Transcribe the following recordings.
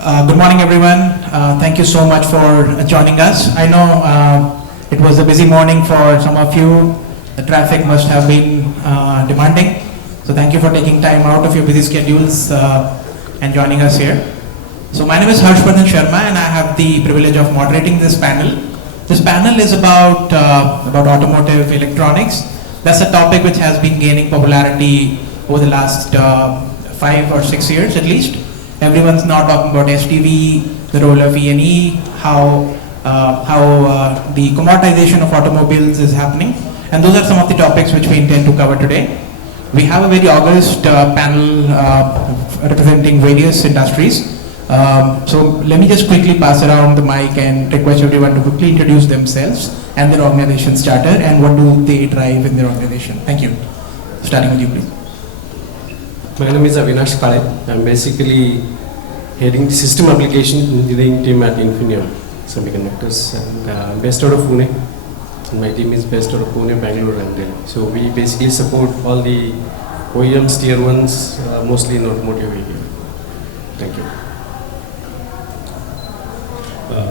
Good morning, everyone. Thank you so much for joining us. I know it was a busy morning for some of you. The traffic must have been demanding. So thank you for taking time out of your busy schedules and joining us here. So my name is Harshvardhan Sharma, and I have the privilege of moderating this panel. This panel is about automotive electronics. That's a topic which has been gaining popularity over the last 5 or 6 years at least. Everyone's now talking about SDV, the role of E&E, how the commoditization of automobiles is happening, and those are some of the topics which we intend to cover today. We have a very august panel representing various industries. So let me just quickly pass around the mic and request everyone to quickly introduce themselves and their organization's charter and what do they drive in their organization. Thank you. Starting with you, please. My name is Avinash Kale. I'm basically heading the system application engineering team at Infineon Semiconductors, and I'm based out of Pune. And my team is based out of Pune, Bangalore, and Delhi. So we basically support all the OEMs, tier 1s, mostly in automotive vehicle. Thank you.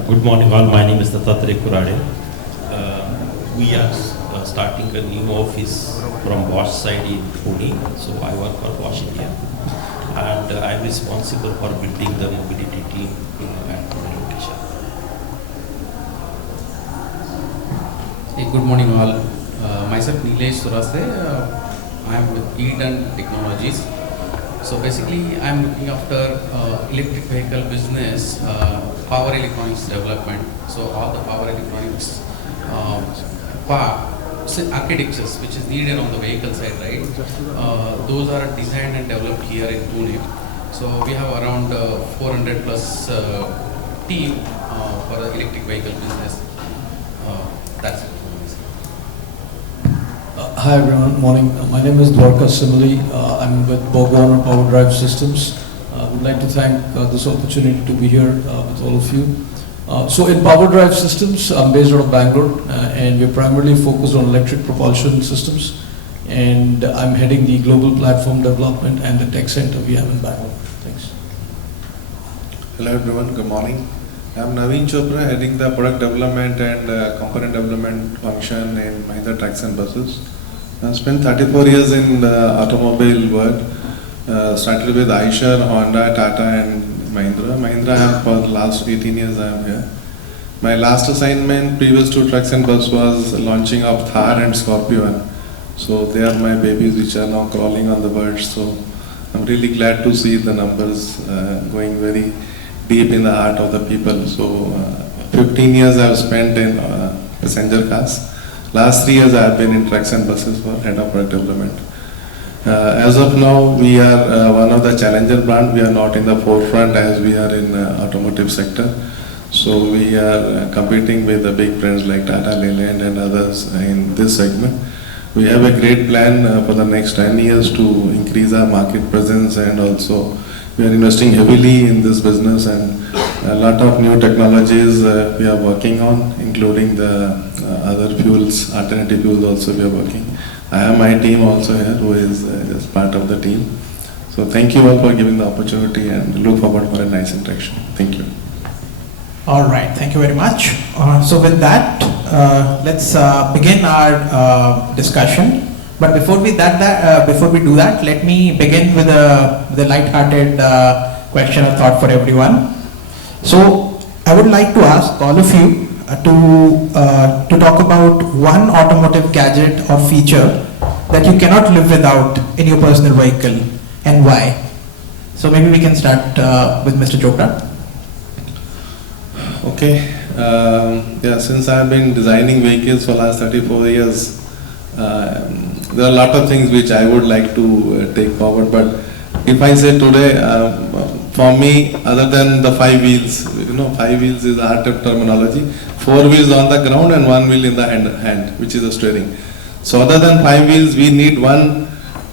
Good morning all, my name is Dattatreya Kurade. We are starting a new office from Bosch side in Pune, so I work for Bosch India, and I'm responsible for building the mobility team at Pune location. Hey, good morning all. Myself Nilesh Surase. I am with Eden Technologies. So basically I am looking after electric vehicle business, power electronics development. So all the power electronics architectures which is needed on the vehicle side, right? Those are designed and developed here in Pune. So we have around 400 plus team for the electric vehicle business. That's it. Hi everyone, morning. My name is Dwarka Simili. I'm with BorgWarner Power Drive Systems. I would like to thank this opportunity to be here with all of you. So in Power Drive Systems, I'm based out of Bangalore, and we're primarily focused on electric propulsion systems, and I'm heading the global platform development and the tech center we have in Bangalore. Thanks. Hello everyone, good morning. I'm Naveen Chopra, heading the product development and component development function in Mahindra Trucks and Buses. I've spent 34 years in the automobile world. Started with Eicher, Honda, Tata and Mahindra. Mahindra, I have for the last 18 years I am here. My last assignment previous to Trucks and Bus was launching of Thar and Scorpio. So they are my babies which are now crawling on the birds. So I'm really glad to see the numbers going very deep in the heart of the people. So 15 years I have spent in passenger cars. Last 3 years I have been in Trucks and Buses for head of product development. As of now, we are one of the challenger brand. We are not in the forefront as we are in automotive sector. So we are competing with the big brands like Tata, Leyland and others in this segment. We have a great plan for the next 10 years to increase our market presence, and also we are investing heavily in this business, and a lot of new technologies we are working on, including the other fuels, alternative fuels also we are working. I have my team also here who is part of the team. So thank you all for giving the opportunity, and look forward for a nice interaction. Thank you. All right, thank you very much. So with that, let's begin our discussion. But before we do that, let me begin with a light-hearted question or thought for everyone. So I would like to ask all of you to talk about one automotive gadget or feature that you cannot live without in your personal vehicle, and why. So maybe we can start with Mr. Chopra. Okay. Yeah, since I have been designing vehicles for last 34 years, there are a lot of things which I would like to take forward. But if I say today, for me, other than the 5 wheels, 5 wheels is the art of terminology. 4 wheels on the ground and 1 wheel in the hand, which is the steering. So other than 5 wheels, we need one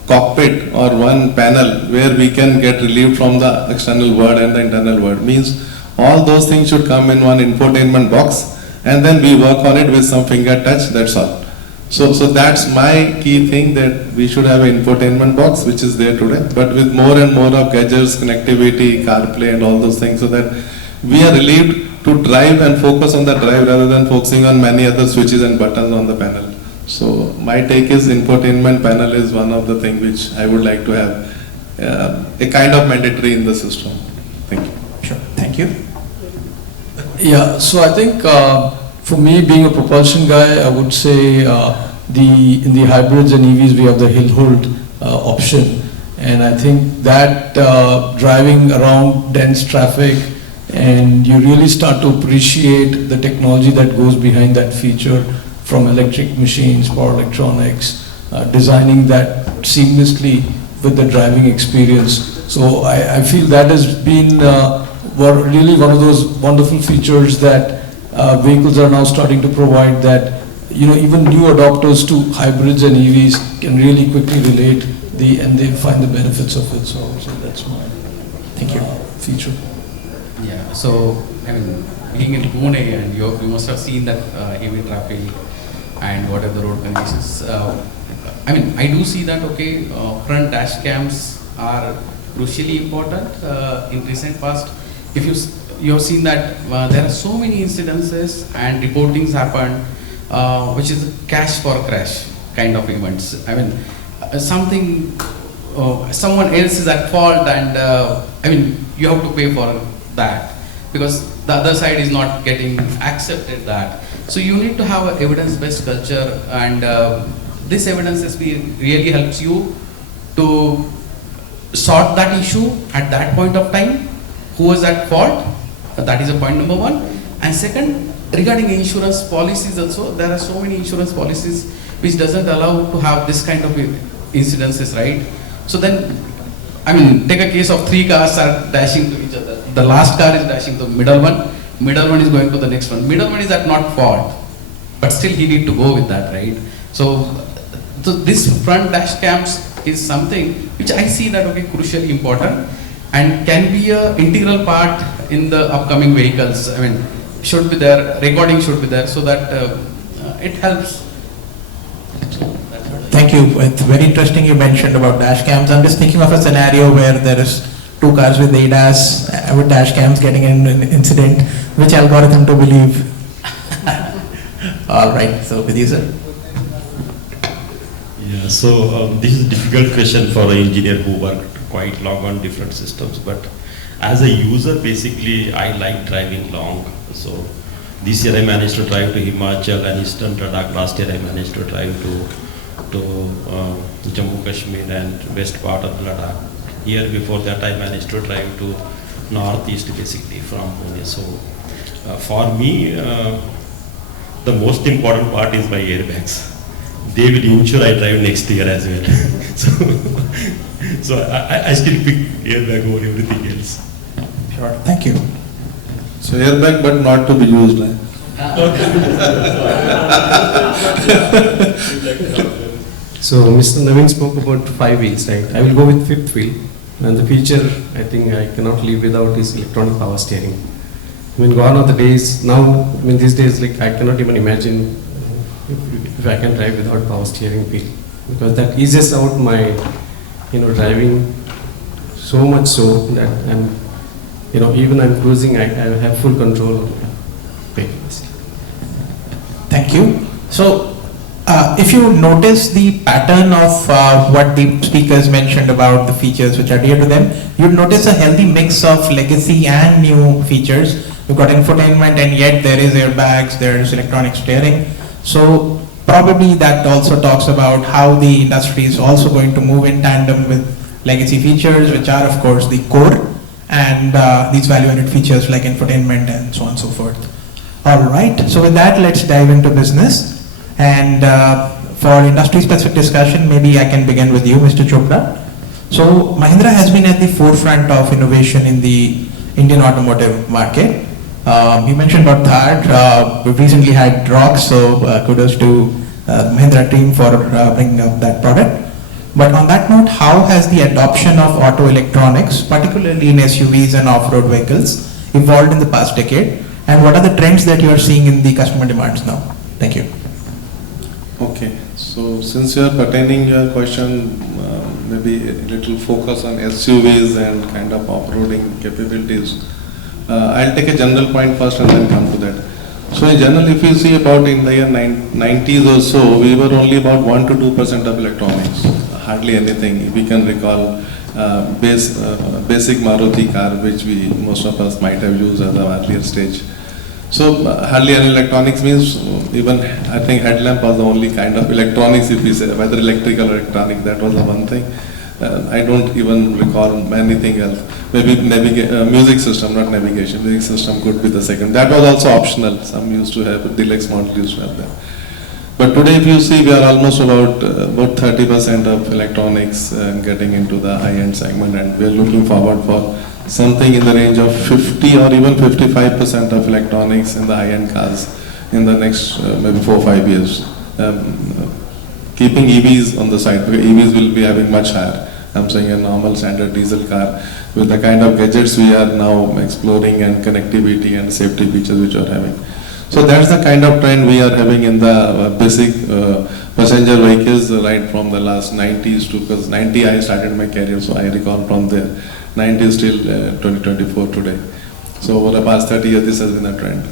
cockpit or one panel where we can get relieved from the external world and the internal world. Means all those things should come in one infotainment box, and then we work on it with some finger touch, that's all. So that's my key thing, that we should have an infotainment box, which is there today, but with more and more of gadgets, connectivity, CarPlay and all those things, so that we are relieved to drive and focus on the drive rather than focusing on many other switches and buttons on the panel. So my take is infotainment panel is one of the things which I would like to have a kind of mandatory in the system. Thank you. Sure, thank you. Yeah, so I think for me, being a propulsion guy, I would say in the hybrids and EVs we have the hill hold option, and I think that driving around dense traffic, and you really start to appreciate the technology that goes behind that feature, from electric machines, power electronics, designing that seamlessly with the driving experience. So I feel that has been really one of those wonderful features that vehicles are now starting to provide, that even new adopters to hybrids and EVs can really quickly relate and they find the benefits of it. So that's my feature. Yeah, so I mean, being in Pune, and you must have seen that heavy traffic and what are the road conditions. I mean, I do see that, okay, front dash cams are crucially important in recent past. If you have seen that there are so many incidences and reportings happen, which is cash for crash kind of events. I mean, someone else is at fault, and I mean, you have to pay for that because the other side is not getting accepted that. So you need to have an evidence-based culture, and this evidence really helps you to sort that issue at that point of time. Who was at fault? That is a point number one. And second, regarding insurance policies also, there are so many insurance policies which doesn't allow to have this kind of incidences, right? So then, I mean, take a case of 3 cars are dashing to each other. The last car is dashing to the middle one is going to the next one. Middle one is at not fault, but still he need to go with that, right? So this front dash cams is something which I see that, okay, crucially important and can be an integral part in the upcoming vehicles. I mean, should be there, recording should be there, so that it helps. Thank you. It's very interesting you mentioned about dash cams. I'm just thinking of a scenario where there is 2 cars with ADAS, with dash cams getting in an incident. Which algorithm to believe? All right, so with you, sir. Yeah, so this is a difficult question for an engineer who worked quite long on different systems, but as a user, basically, I like driving long. So this year I managed to drive to Himachal and Eastern Ladakh. Last year I managed to drive to Jammu Kashmir and west part of Ladakh. Year before that I managed to drive to northeast, basically from Pune. So for me, the most important part is my airbags. They will ensure I drive next year as well. so I still pick airbag over everything else. Sure, thank you. So airbag, but not to be used. Right? So Mr. Naveen spoke about 5 wheels, right? I will go with 5th wheel. And the feature I think I cannot live without is electronic power steering. I mean, gone are the days. Now, I mean, these days, like, I cannot even imagine if I can drive without power steering wheel, because that eases out my, driving so much so that I'm, even I'm cruising, I have full control of the vehicle. Thank you. So, if you notice the pattern of what the speakers mentioned about the features which are dear to them, you'd notice a healthy mix of legacy and new features. You've got infotainment, and yet there is airbags, there is electronic steering. So probably that also talks about how the industry is also going to move in tandem with legacy features, which are of course the core, and these value-added features like infotainment and so on and so forth. All right, so with that, let's dive into business. And for industry-specific discussion, maybe I can begin with you, Mr. Chopra. So Mahindra has been at the forefront of innovation in the Indian automotive market. You mentioned about Thar. We've recently had ROXX, so kudos to Mahindra team for bringing up that product. But on that note, how has the adoption of auto electronics, particularly in SUVs and off-road vehicles, evolved in the past decade? And what are the trends that you are seeing in the customer demands now? Thank you. Okay, so since you are pertaining your question, maybe a little focus on SUVs and kind of off-roading capabilities. I'll take a general point first and then come to that. So in general, if you see about in the year 90s or so, we were only about 1 to 2% of electronics, hardly anything. We can recall basic Maruti car, which most of us might have used at the earlier stage. So hardly any electronics means even I think headlamp was the only kind of electronics, if we say whether electrical or electronic, that was the one thing. I don't even recall anything else. Maybe music system, not navigation. Music system could be the second. That was also optional. Some used to have, deluxe model used to have that. But today, if you see, we are almost about 30% of electronics getting into the high-end segment, and we are looking forward for something in the range of 50 or even 55% of electronics in the high-end cars in the next maybe 4 or 5 years. Keeping EVs on the side, because EVs will be having much higher. I'm saying a normal standard diesel car with the kind of gadgets we are now exploring and connectivity and safety features which we are having. So that's the kind of trend we are having in the basic passenger vehicles right from the last 90s to, because 90 I started my career, so I recall from there, 90s till 2024 today. So over the past 30 years this has been a trend.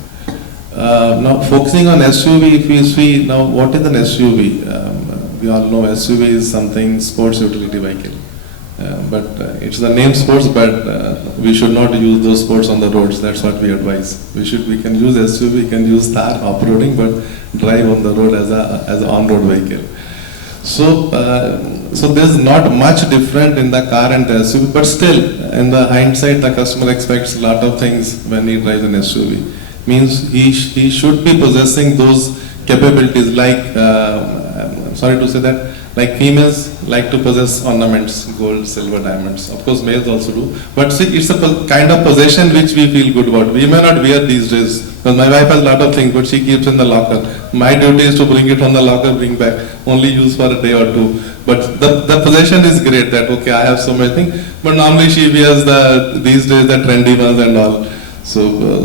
Now focusing on SUV, if we see now what is an SUV? We all know SUV is something sports utility vehicle. But it's the name sports, but we should not use those sports on the roads. That's what we advise. We can use SUV, we can use Thar off-roading, but drive on the road as an on-road vehicle. So there's not much different in the car and the SUV, but still, in the hindsight, the customer expects a lot of things when he drives an SUV. Means he should be possessing those capabilities, like sorry to say that, like females like to possess ornaments, gold, silver, diamonds. Of course, males also do. But see, it's a kind of possession which we feel good about. We may not wear these days, because my wife has a lot of things, but she keeps in the locker. My duty is to bring it from the locker, bring back, only use for a day or two. But the possession is great that, okay, I have so many things. But normally she wears these days the trendy ones and all. So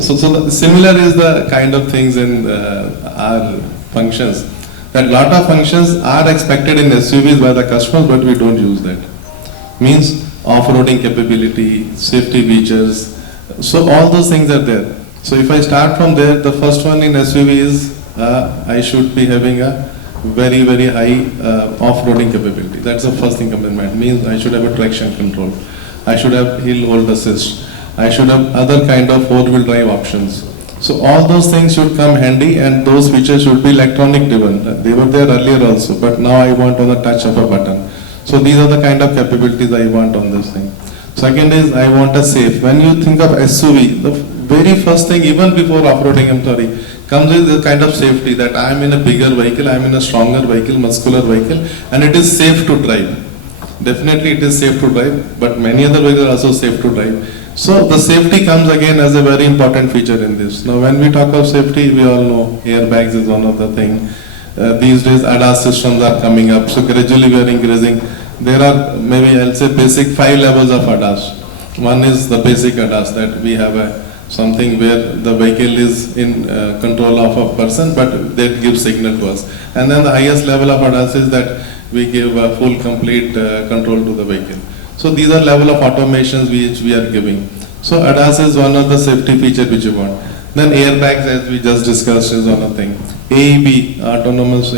similar is the kind of things in our functions. That lot of functions are expected in SUVs by the customers, but we don't use that. Means off-roading capability, safety features. So all those things are there. So if I start from there, the first one in SUV is I should be having a very, very high off-roading capability. That's the first thing comes in mind. Means I should have a traction control. I should have hill hold assist. I should have other kind of four-wheel drive options. So all those things should come handy, and those features should be electronic driven. They were there earlier also, but now I want on the touch of a button. So these are the kind of capabilities I want on this thing. Second is I want a safe. When you think of SUV, the very first thing, even before off-roading, comes with the kind of safety that I am in a bigger vehicle, I am in a stronger vehicle, muscular vehicle, and it is safe to drive. Definitely it is safe to drive, but many other vehicles are also safe to drive. So the safety comes again as a very important feature in this. Now when we talk of safety, we all know airbags is one of the things. These days ADAS systems are coming up, so gradually we are increasing. There are maybe I'll say basic 5 levels of ADAS. One is the basic ADAS, that we have something where the vehicle is in control of a person, but that gives signal to us. And then the highest level of ADAS is that we give a full complete control to the vehicle. So these are level of automations which we are giving. So ADAS is one of the safety features which you want. Then airbags, as we just discussed, is one of the thing. AEB, autonomous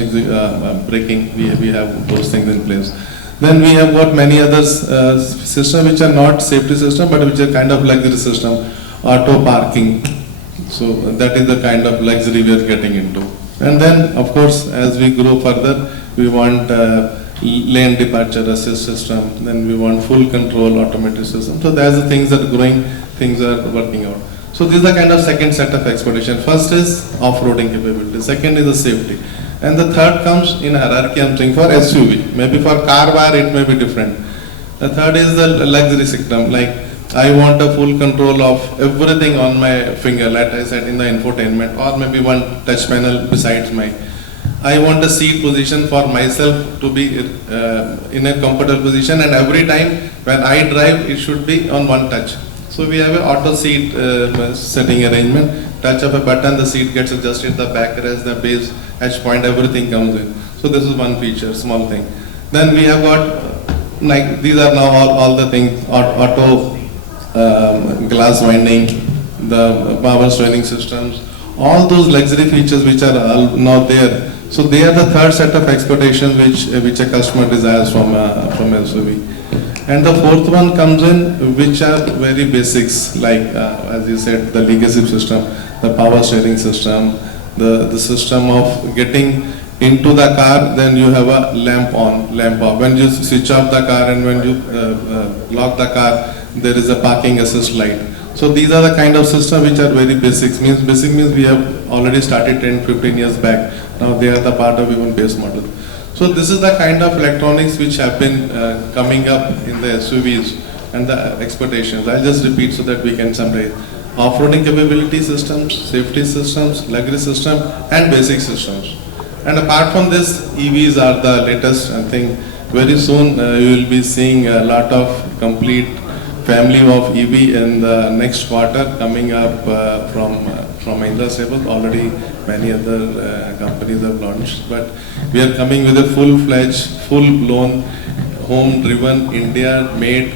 braking, we have those things in place. Then we have got many other systems which are not safety system, but which are kind of luxury system. Auto parking. So that is the kind of luxury we are getting into. And then, of course, as we grow further, we want lane departure assist system, then we want full control automated system. So that's the things that are growing, things are working out. So this is the kind of second set of expectation. First is off-roading capability, second is the safety. And the third comes in hierarchy, I'm saying, for SUV. Maybe for car wire it may be different. The third is the luxury system, like I want a full control of everything on my finger, like I said in the infotainment, or maybe one touch panel besides my. I want a seat position for myself to be in a comfortable position, and every time when I drive, it should be on one touch. So we have an auto seat setting arrangement. Touch of a button, the seat gets adjusted, the backrest, the base, edge point, everything comes in. So this is one feature, small thing. Then we have got, like, these are now all the things, auto glass winding, the power steering systems, all those luxury features which are all now there. So they are the third set of expectations which a customer desires from SUV. And the fourth one comes in, which are very basics, like as you said, the legacy system, the power steering system, the system of getting into the car, then you have a lamp on, lamp off. When you switch off the car and when you lock the car, there is a parking assist light. So these are the kind of systems which are very basics. Basic means we have already started 10-15 years back. Now they are the part of even base model. So this is the kind of electronics which have been coming up in the SUVs and the expectations. I'll just repeat so that we can summarize. Off-roading capability systems, safety systems, luxury system, and basic systems. And apart from this, EVs are the latest. I think very soon you will be seeing a lot of complete family of EV in the next quarter coming up from Mahindra Stable. Already many other companies have launched, but we are coming with a full-fledged, full-blown, home-driven, India-made,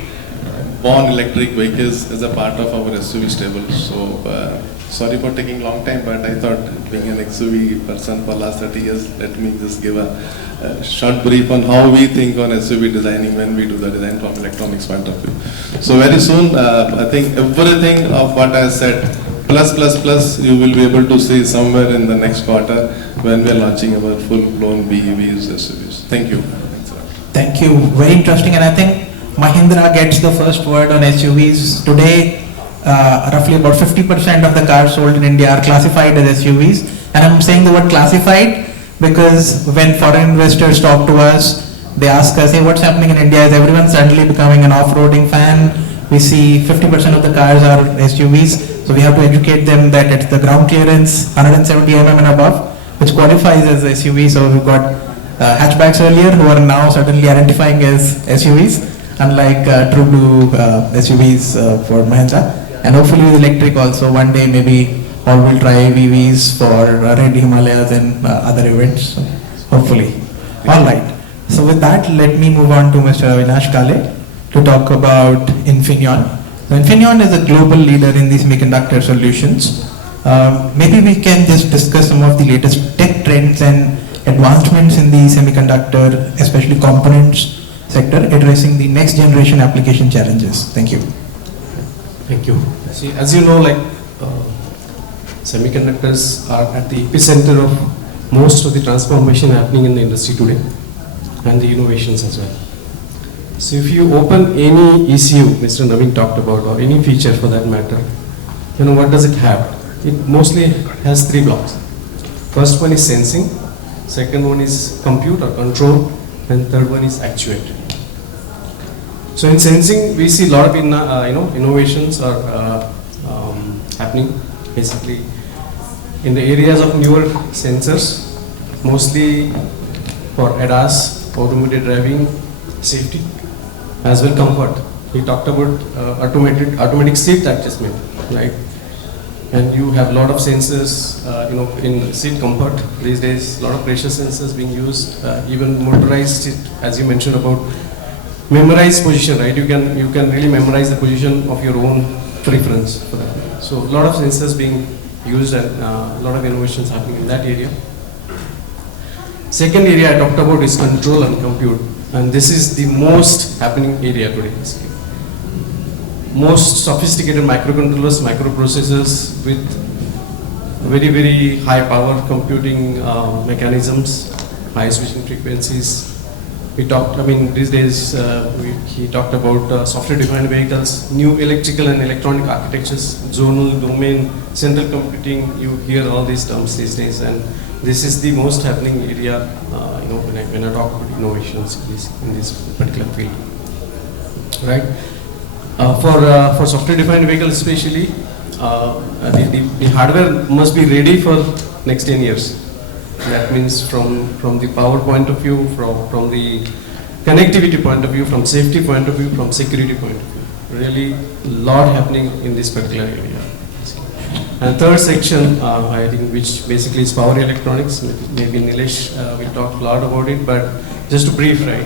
born electric vehicles as a part of our SUV stable. So sorry for taking long time, but I thought being an SUV person for last 30 years, let me just give a short brief on how we think on SUV designing when we do the design from electronics point of view. So very soon, I think everything of what I said, plus, you will be able to see somewhere in the next quarter when we are launching our full-blown BEVs, SUVs. Thank you. Thanks a lot. Thank you. Very interesting. And I think Mahindra gets the first word on SUVs. Today, roughly about 50% of the cars sold in India are classified as SUVs. And I'm saying the word classified because when foreign investors talk to us, they ask us, hey, what's happening in India? Is everyone suddenly becoming an off-roading fan? We see 50% of the cars are SUVs. So we have to educate them that it's the ground clearance 170 mm and above, which qualifies as SUV. So we've got hatchbacks earlier who are now suddenly identifying as SUVs, unlike true blue SUVs for Mahindra. And hopefully with electric also, one day maybe all-wheel drive EVs for Red Himalayas and other events. So hopefully. All right. So with that, let me move on to Mr. Avinash Kale to talk about Infineon. So Infineon is a global leader in these semiconductor solutions. Maybe we can just discuss some of the latest tech trends and advancements in the semiconductor, especially components sector, addressing the next generation application challenges. Thank you. Thank you. See, as you know, like semiconductors are at the epicenter of most of the transformation happening in the industry today and the innovations as well. So if you open any ECU, Mr. Naveen talked about, or any feature for that matter, what does it have? It mostly has three blocks. First one is sensing, second one is compute or control, and third one is actuate. So in sensing, we see a lot of innovations are happening basically in the areas of newer sensors, mostly for ADAS, automated driving, safety, as well comfort. We talked about automatic seat adjustment, right? And you have a lot of sensors, in seat comfort these days. A lot of pressure sensors being used, even motorized seat, as you mentioned about memorized position, right? You can really memorize the position of your own preference for that. So a lot of sensors being used and a lot of innovations happening in that area. Second area I talked about is control and compute, and this is the most happening area today. Basically. Most sophisticated microcontrollers, microprocessors with very, very high power computing mechanisms, high switching frequencies. We talked, these days he talked about software-defined vehicles, new electrical and electronic architectures, zonal, domain, central computing. You hear all these terms these days, and this is the most happening area. When I talk about innovations in this particular field, right? For software-defined vehicles, especially, the hardware must be ready for next 10 years. That means from the power point of view, from the connectivity point of view, from safety point of view, from security point of view. Really, a lot happening in this particular area. And third section, I think, which basically is power electronics. Maybe Nilesh will talk a lot about it, but just to brief, right?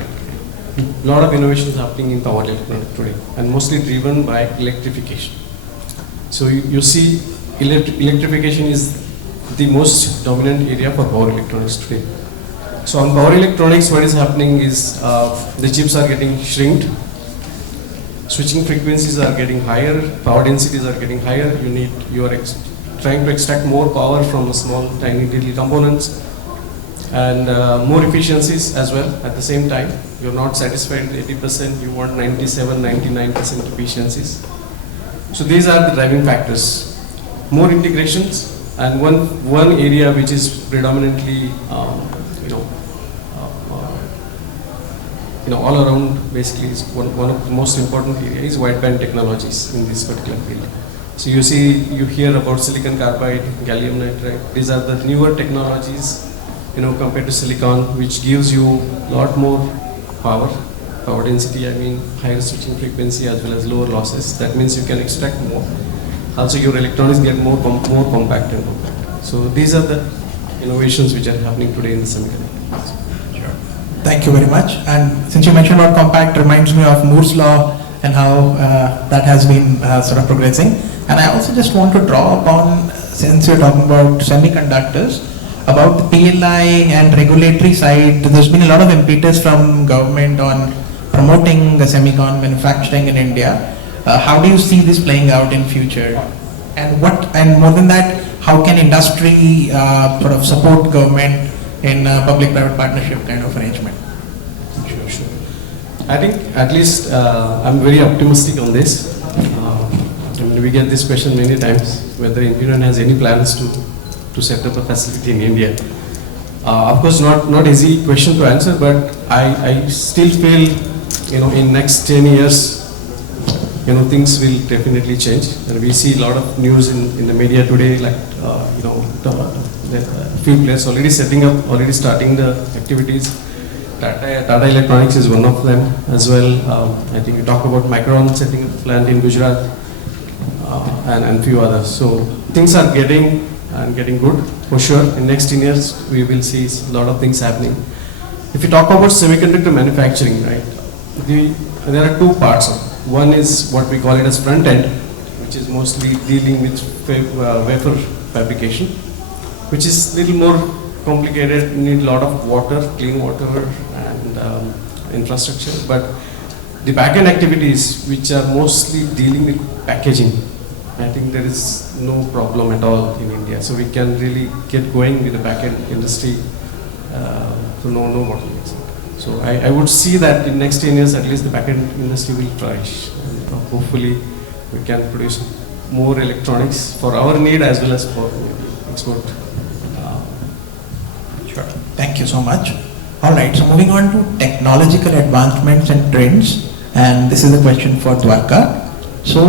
A lot of innovations happening in power electronics today, and mostly driven by electrification. So you see, electrification is the most dominant area for power electronics today. So on power electronics, what is happening is the chips are getting shrinked, switching frequencies are getting higher, power densities are getting higher. You are trying to extract more power from small, tiny little components, and more efficiencies as well. At the same time, you're not satisfied with 80%. You want 97, 99% efficiencies. So these are the driving factors. More integrations, and one area which is predominantly all around basically is one of the most important areas is wideband technologies in this particular field. So you hear about silicon carbide, gallium nitride. These are the newer technologies, compared to silicon, which gives you a lot more power density. I mean, higher switching frequency as well as lower losses. That means you can extract more. Also, your electronics get more compact and compact. So these are the innovations which are happening today in the semiconductor. Thank you very much. And since you mentioned about compact, reminds me of Moore's law and how that has been sort of progressing. And I also just want to draw upon, since you're talking about semiconductors, about the PLI and regulatory side. There's been a lot of impetus from government on promoting the semicon manufacturing in India. How do you see this playing out in future? And more than that, how can industry sort of support government in public-private partnership kind of arrangement? Sure. I think at least I'm very optimistic on this. We get this question many times, whether Infineon has any plans to set up a facility in India. Of course, not easy question to answer, but I still feel, in next 10 years, things will definitely change. And we see a lot of news in the media today, like, a few players already starting the activities. Tata Electronics is one of them as well. I think we talk about Micron setting up a plant in Gujarat, and few others. So things are getting good for sure. In next 10 years, we will see a lot of things happening. If you talk about semiconductor manufacturing, right, there are two parts of it. One is what we call it as front end, which is mostly dealing with wafer fabrication, which is a little more complicated. You need a lot of water, clean water, and infrastructure. But the back-end activities, which are mostly dealing with packaging, I think there is no problem at all in India. So we can really get going with the back-end industry. So no bottlenecks. So I would see that in next 10 years, at least the back-end industry will flourish. And hopefully, we can produce more electronics for our need as well as for export. Sure. Thank you so much. All right. So moving on to technological advancements and trends, and this is a question for Dwarka. So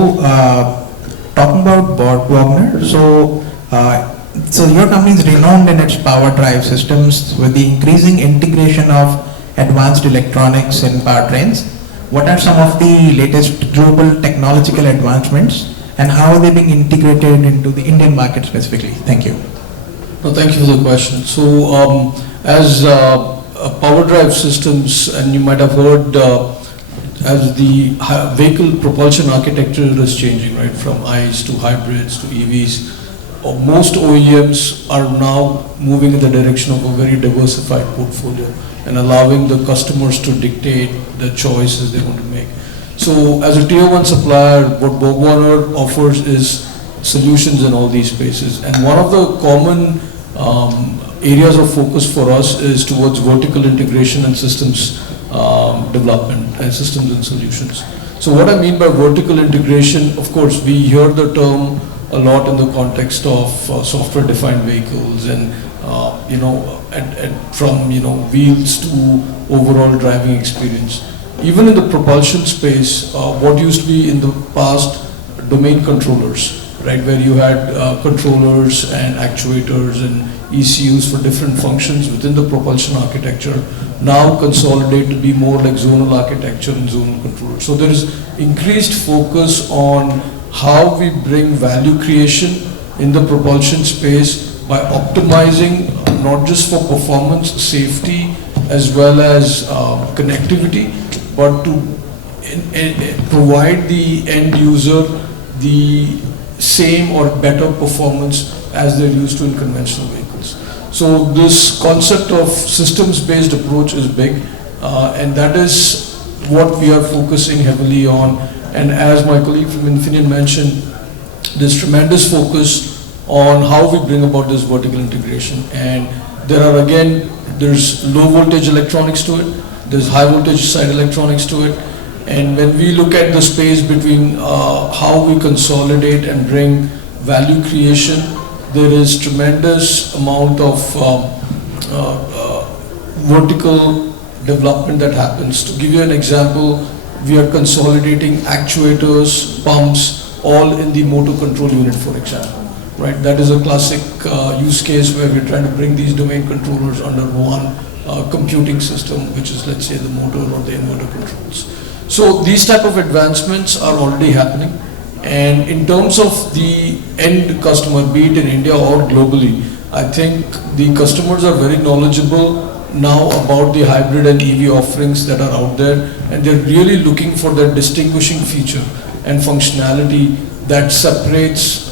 talking about BorgWarner, so your company is renowned in its power drive systems with the increasing integration of advanced electronics in powertrains. What are some of the latest global technological advancements and how are they being integrated into the Indian market specifically? Thank you. No, thank you for the question. So as power drive systems, and you might have heard, as the vehicle propulsion architecture is changing, right, from ICE to hybrids to EVs, most OEMs are now moving in the direction of a very diversified portfolio and allowing the customers to dictate the choices they want to make. So as a tier 1 supplier, what BorgWarner offers is solutions in all these spaces. And one of the common areas of focus for us is towards vertical integration and systems development and systems and solutions. So what I mean by vertical integration, of course, we hear the term a lot in the context of software-defined vehicles and from wheels to overall driving experience. Even in the propulsion space, what used to be in the past domain controllers, right, where you had controllers and actuators and ECUs for different functions within the propulsion architecture, now consolidate to be more like zonal architecture and zonal controllers. So there is increased focus on how we bring value creation in the propulsion space by optimizing not just for performance, safety, as well as connectivity, but to provide the end user the same or better performance as they're used to in conventional vehicles. So this concept of systems-based approach is big, and that is what we are focusing heavily on. And as my colleague from Infineon mentioned, there's tremendous focus on how we bring about this vertical integration. And there's low voltage electronics to it, there's high voltage side electronics to it. And when we look at the space between how we consolidate and bring value creation, there is tremendous amount of vertical development that happens. To give you an example, we are consolidating actuators, pumps, all in the motor control unit, for example. Right? That is a classic use case where we're trying to bring these domain controllers under one computing system, which is, let's say, the motor or the inverter controls. So these type of advancements are already happening. And in terms of the end customer, be it in India or globally, I think the customers are very knowledgeable now about the hybrid and EV offerings that are out there, and they're really looking for that distinguishing feature and functionality that separates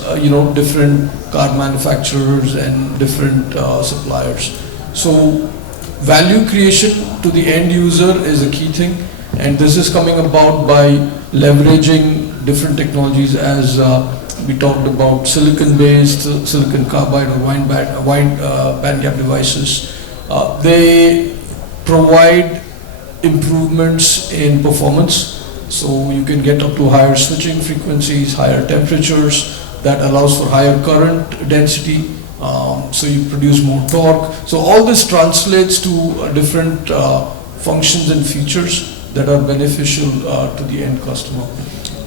different car manufacturers and different suppliers. So value creation to the end user is a key thing, and this is coming about by leveraging different technologies, as we talked about silicon-based, silicon carbide or wide bandgap devices. They provide improvements in performance, so you can get up to higher switching frequencies, higher temperatures, that allows for higher current density, so you produce more torque. So all this translates to different functions and features that are beneficial to the end customer.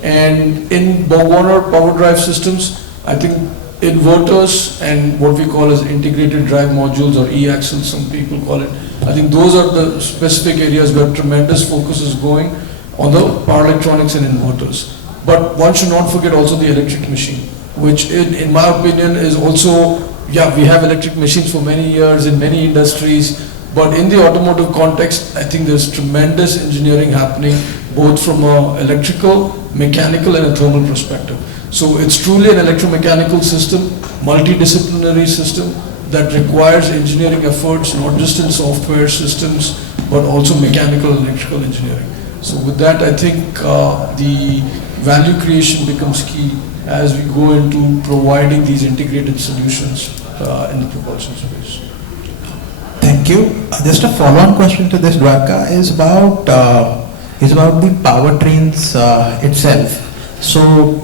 And in BorgWarner Power Drive Systems, I think inverters and what we call as integrated drive modules, or e-axles some people call it, I think those are the specific areas where tremendous focus is going on the power electronics and inverters. But one should not forget also the electric machine, which in my opinion is also, we have electric machines for many years in many industries, but in the automotive context, I think there's tremendous engineering happening, both from a electrical, mechanical and a thermal perspective. So it's truly an electromechanical system, multidisciplinary system that requires engineering efforts, not just in software systems, but also mechanical and electrical engineering. So with that, I think the value creation becomes key as we go into providing these integrated solutions in the propulsion space. Thank you. Just a follow-on question to this, Dwarka, is about the powertrains itself. So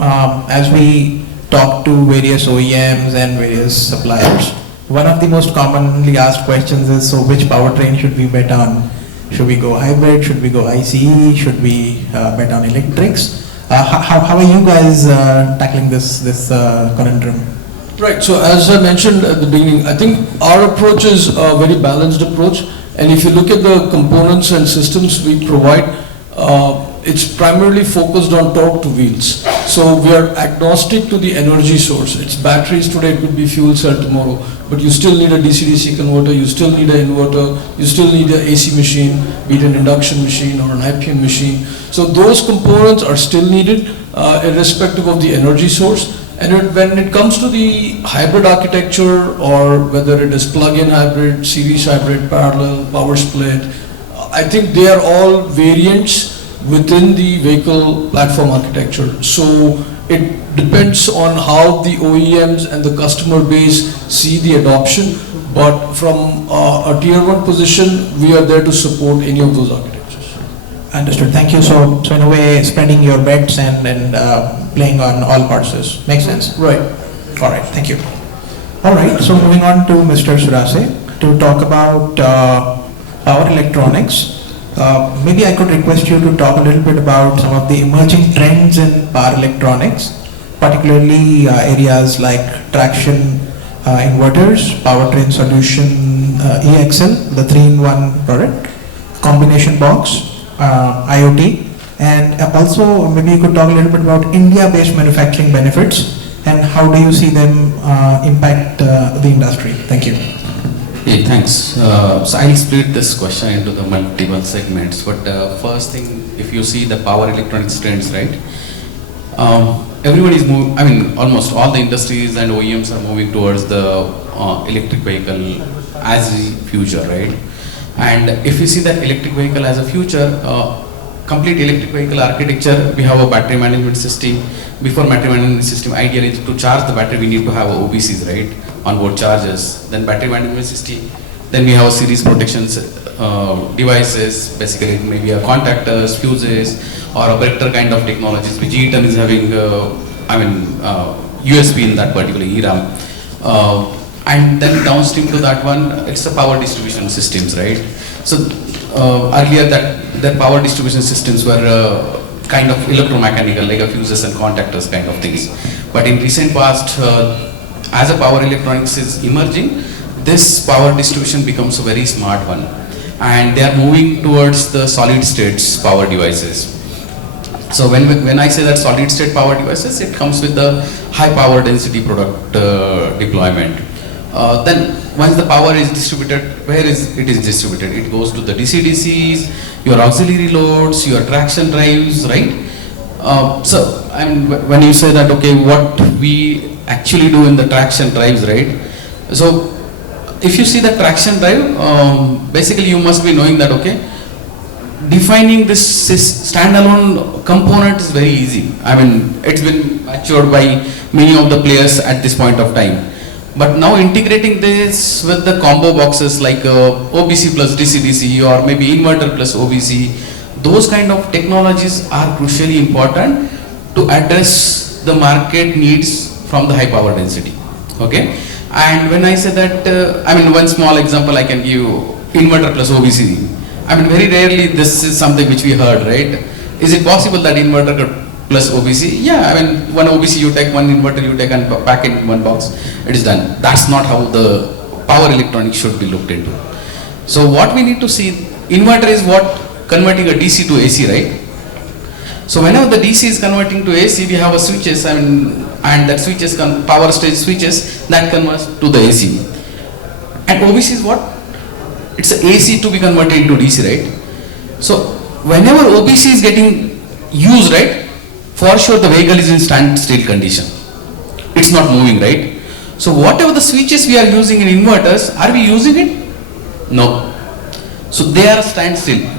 as we talk to various OEMs and various suppliers, one of the most commonly asked questions is, so which powertrain should we bet on? Should we go hybrid? Should we go ICE? Should we bet on electrics? How are you guys tackling this conundrum? Right, so as I mentioned at the beginning, I think our approach is a very balanced approach, and if you look at the components and systems we provide, it's primarily focused on torque to wheels. So we are agnostic to the energy source. It's batteries today, it could be fuel cell tomorrow, but you still need a DC-DC converter, you still need an inverter, you still need an AC machine, be it an induction machine or an IPM machine. So those components are still needed, irrespective of the energy source. And when it comes to the hybrid architecture, or whether it is plug-in hybrid, series hybrid, parallel, power split, I think they are all variants within the vehicle platform architecture. So it depends on how the OEMs and the customer base see the adoption, but from a tier 1 position, we are there to support any of those architectures. Understood. Thank you. So in a way, spreading your bets and playing on all horses. Makes sense? Right. All right. Thank you. All right. So moving on to Mr. Surase to talk about power electronics. Maybe I could request you to talk a little bit about some of the emerging trends in power electronics, particularly areas like traction inverters, powertrain solution, e-axle, the 3-in-1 product, combination box, IoT, and also maybe you could talk a little bit about India-based manufacturing benefits and how do you see them impact the industry? Thank you. Hey, thanks. So I'll split this question into the multiple segments. But first thing, if you see the power electronics trends, right? Everybody is moving. I mean, almost all the industries and OEMs are moving towards the electric vehicle as the future, right? And if you see that electric vehicle as a future, complete electric vehicle architecture, we have a battery management system. Before battery management system, ideally to charge the battery, we need to have OBCs, right? Onboard chargers. Then battery management system. Then we have series protections devices, basically maybe a contactors, fuses, or a breaker kind of technologies, which Eaton is having, USB in that particular ERAM. And then downstream to that one, it's the power distribution systems, right? So earlier that power distribution systems were kind of electromechanical, like a fuses and contactors kind of things. But in recent past, as a power electronics is emerging, this power distribution becomes a very smart one. And they are moving towards the solid states power devices. So when I say that solid state power devices, it comes with the high power density product deployment. Then once the power is distributed, where is it distributed? It goes to the DC-DCs, your auxiliary loads, your traction drives, right? So when you say that, okay, what we actually do in the traction drives, right? So if you see the traction drive, basically you must be knowing that, okay, defining this standalone component is very easy. I mean, it's been matured by many of the players at this point of time. But now integrating this with the combo boxes like OBC plus DC-DC or maybe inverter plus OBC, those kind of technologies are crucially important to address the market needs from the high power density. Okay? And when I say that, one small example I can give, inverter plus OBC. Very rarely this is something which we heard, right? Is it possible that inverter could plus OBC? Yeah, one OBC you take, one inverter you take and pack in one box, it is done. That's not how the power electronics should be looked into. So what we need to see, inverter is what? Converting a DC to AC, right? So whenever the DC is converting to AC, we have a switches, and that switches, power stage switches, that converts to the AC. And OBC is what? It's a AC to be converted into DC, right? So whenever OBC is getting used, right, for sure the vehicle is in standstill condition. It's not moving, right? So whatever the switches we are using in inverters, are we using it? No. So they are standstill.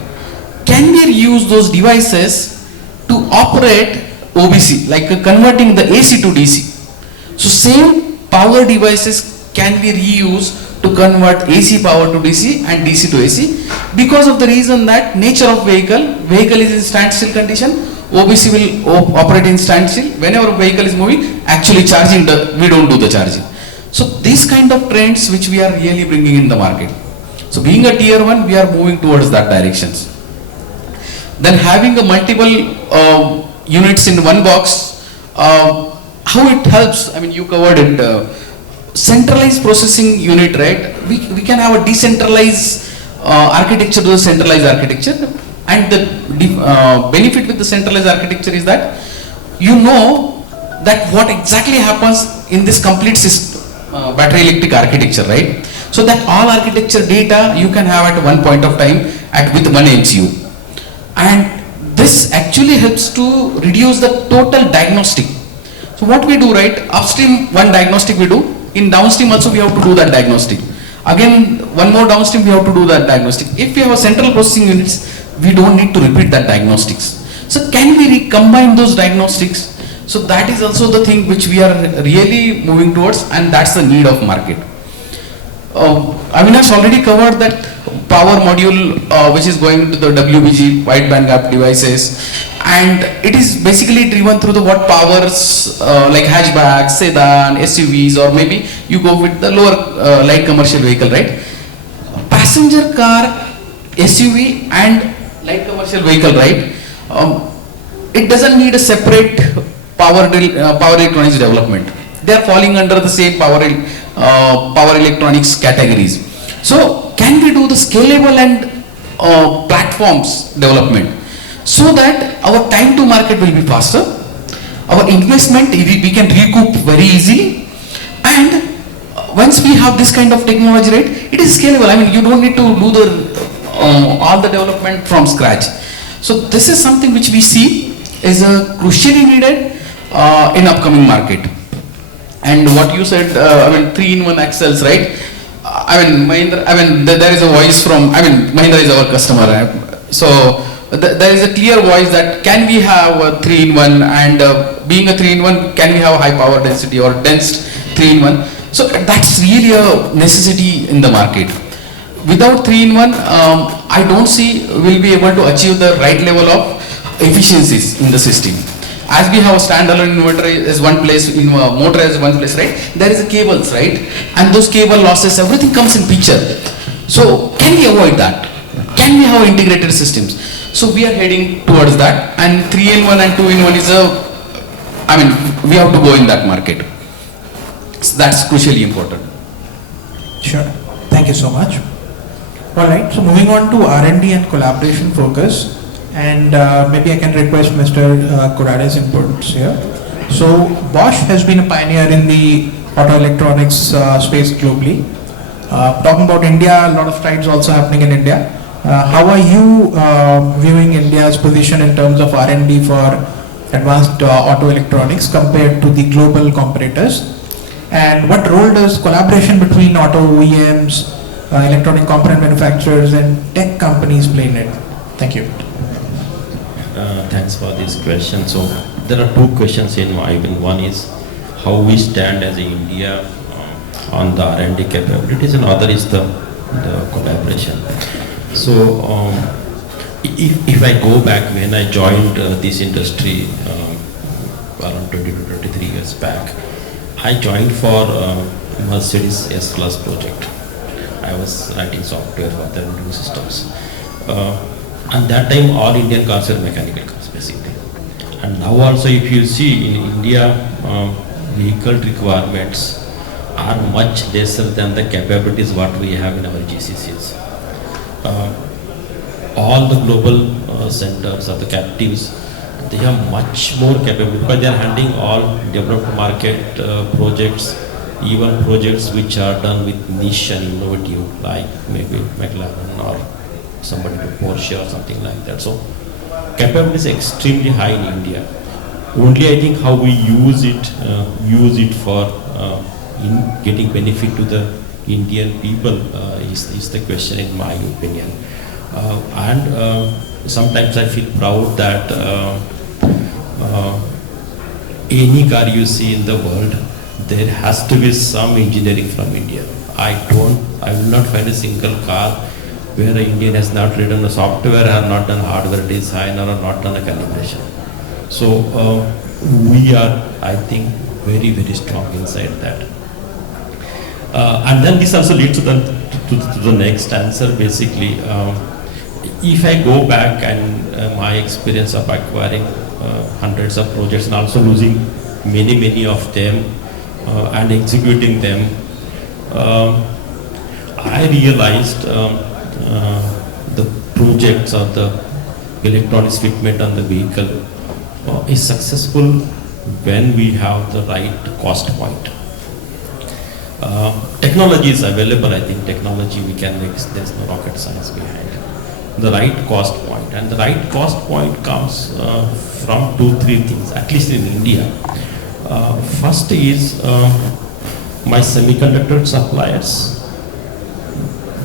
Can we use those devices to operate OBC, like converting the AC to DC? So same power devices can be reused to convert AC power to DC and DC to AC, because of the reason that nature of vehicle is in standstill condition. OBC will operate in standstill. Whenever vehicle is moving, actually charging, we don't do the charging. So these kind of trends which we are really bringing in the market. So being a tier 1, we are moving towards that directions. Then having a multiple units in one box, how it helps, you covered it. Centralized processing unit, right? We can have a decentralized architecture to a centralized architecture. And the benefit with the centralized architecture is that you know that what exactly happens in this complete system, battery electric architecture, right? So that all architecture data you can have at one point of time with one MCU. And this actually helps to reduce the total diagnostic. So what we do, right? Upstream one diagnostic we do, in downstream also we have to do that diagnostic. Again, one more downstream we have to do that diagnostic. If we have a central processing units, we don't need to repeat that diagnostics. So can we recombine those diagnostics? So that is also the thing which we are really moving towards, and that's the need of market. Avinash already covered that power module which is going to the WBG, wide band gap devices, and it is basically driven through the what powers like hatchbacks, sedan, SUVs, or maybe you go with the lower light commercial vehicle, right? Passenger car, SUV and light commercial vehicle, right? It doesn't need a separate power electronics development. They are falling under the same power electronics categories. So can we do the scalable and platforms development so that our time to market will be faster? our investment we can recoup very easily, and once we have this kind of technology, right, it is scalable. I mean, you don't need to do the all the development from scratch. So this is something which we see is crucially needed in upcoming market. And what you said, I mean, 3-in-1 axles, right? I mean, Mahindra, I mean, there is a voice from, I mean, Mahindra is our customer. So there is a clear voice that can we have a 3-in-1, and being a 3-in-1, can we have a high power density or dense 3-in-1? So that's really a necessity in the market. Without 3-in-1, I don't see we'll be able to achieve the right level of efficiencies in the system. As we have a standalone inverter is one place, in motor is one place, right? There is a cables, right? And those cable losses, everything comes in picture. So can we avoid that? Can we have integrated systems? So we are heading towards that, and 3-in-1 and 2-in-1 is I mean, we have to go in that market. So that's crucially important. Sure. Thank you so much. All right. So moving on to R&D and collaboration focus, and maybe I can request Mr. Kurade's inputs here. So Bosch has been a pioneer in the auto electronics space globally. Talking about India, a lot of strides also happening in India. How are you viewing India's position in terms of R&D for advanced auto electronics compared to the global competitors? And what role does collaboration between auto OEMs, electronic component manufacturers and tech companies play in it? Thank you. Thanks for this question. So there are two questions in my mind. One is how we stand as India on the R&D capabilities, and other is the collaboration. So if I go back when I joined this industry around 20 to 23 years back, I joined for Mercedes S-Class project. I was writing software for their new systems. And that time all Indian cars were mechanical cars basically. And now also if you see in India, vehicle requirements are much lesser than the capabilities what we have in our GCCs. All the global centers or the captives, they have much more capability because they are handling all developed market projects, even projects which are done with niche and innovative, like maybe McLaren or somebody to Porsche or something like that. So capability is extremely high in India. Only I think how we use it for in getting benefit to the Indian people is the question in my opinion. Sometimes I feel proud that any car you see in the world, there has to be some engineering from India. I will not find a single car where an Indian has not written a software, or not done hardware design, or not done a calibration. So we are, I think, very, very strong inside that. And then this also leads to the next answer. Basically, if I go back and my experience of acquiring hundreds of projects and also losing many of them and executing them, I realized the projects or the electronics fitment on the vehicle is successful when we have the right cost point. Technology is available. I think technology we can make, there's no rocket science behind the right cost point, and the right cost point comes from 2-3 things, at least in India. First is my semiconductor suppliers,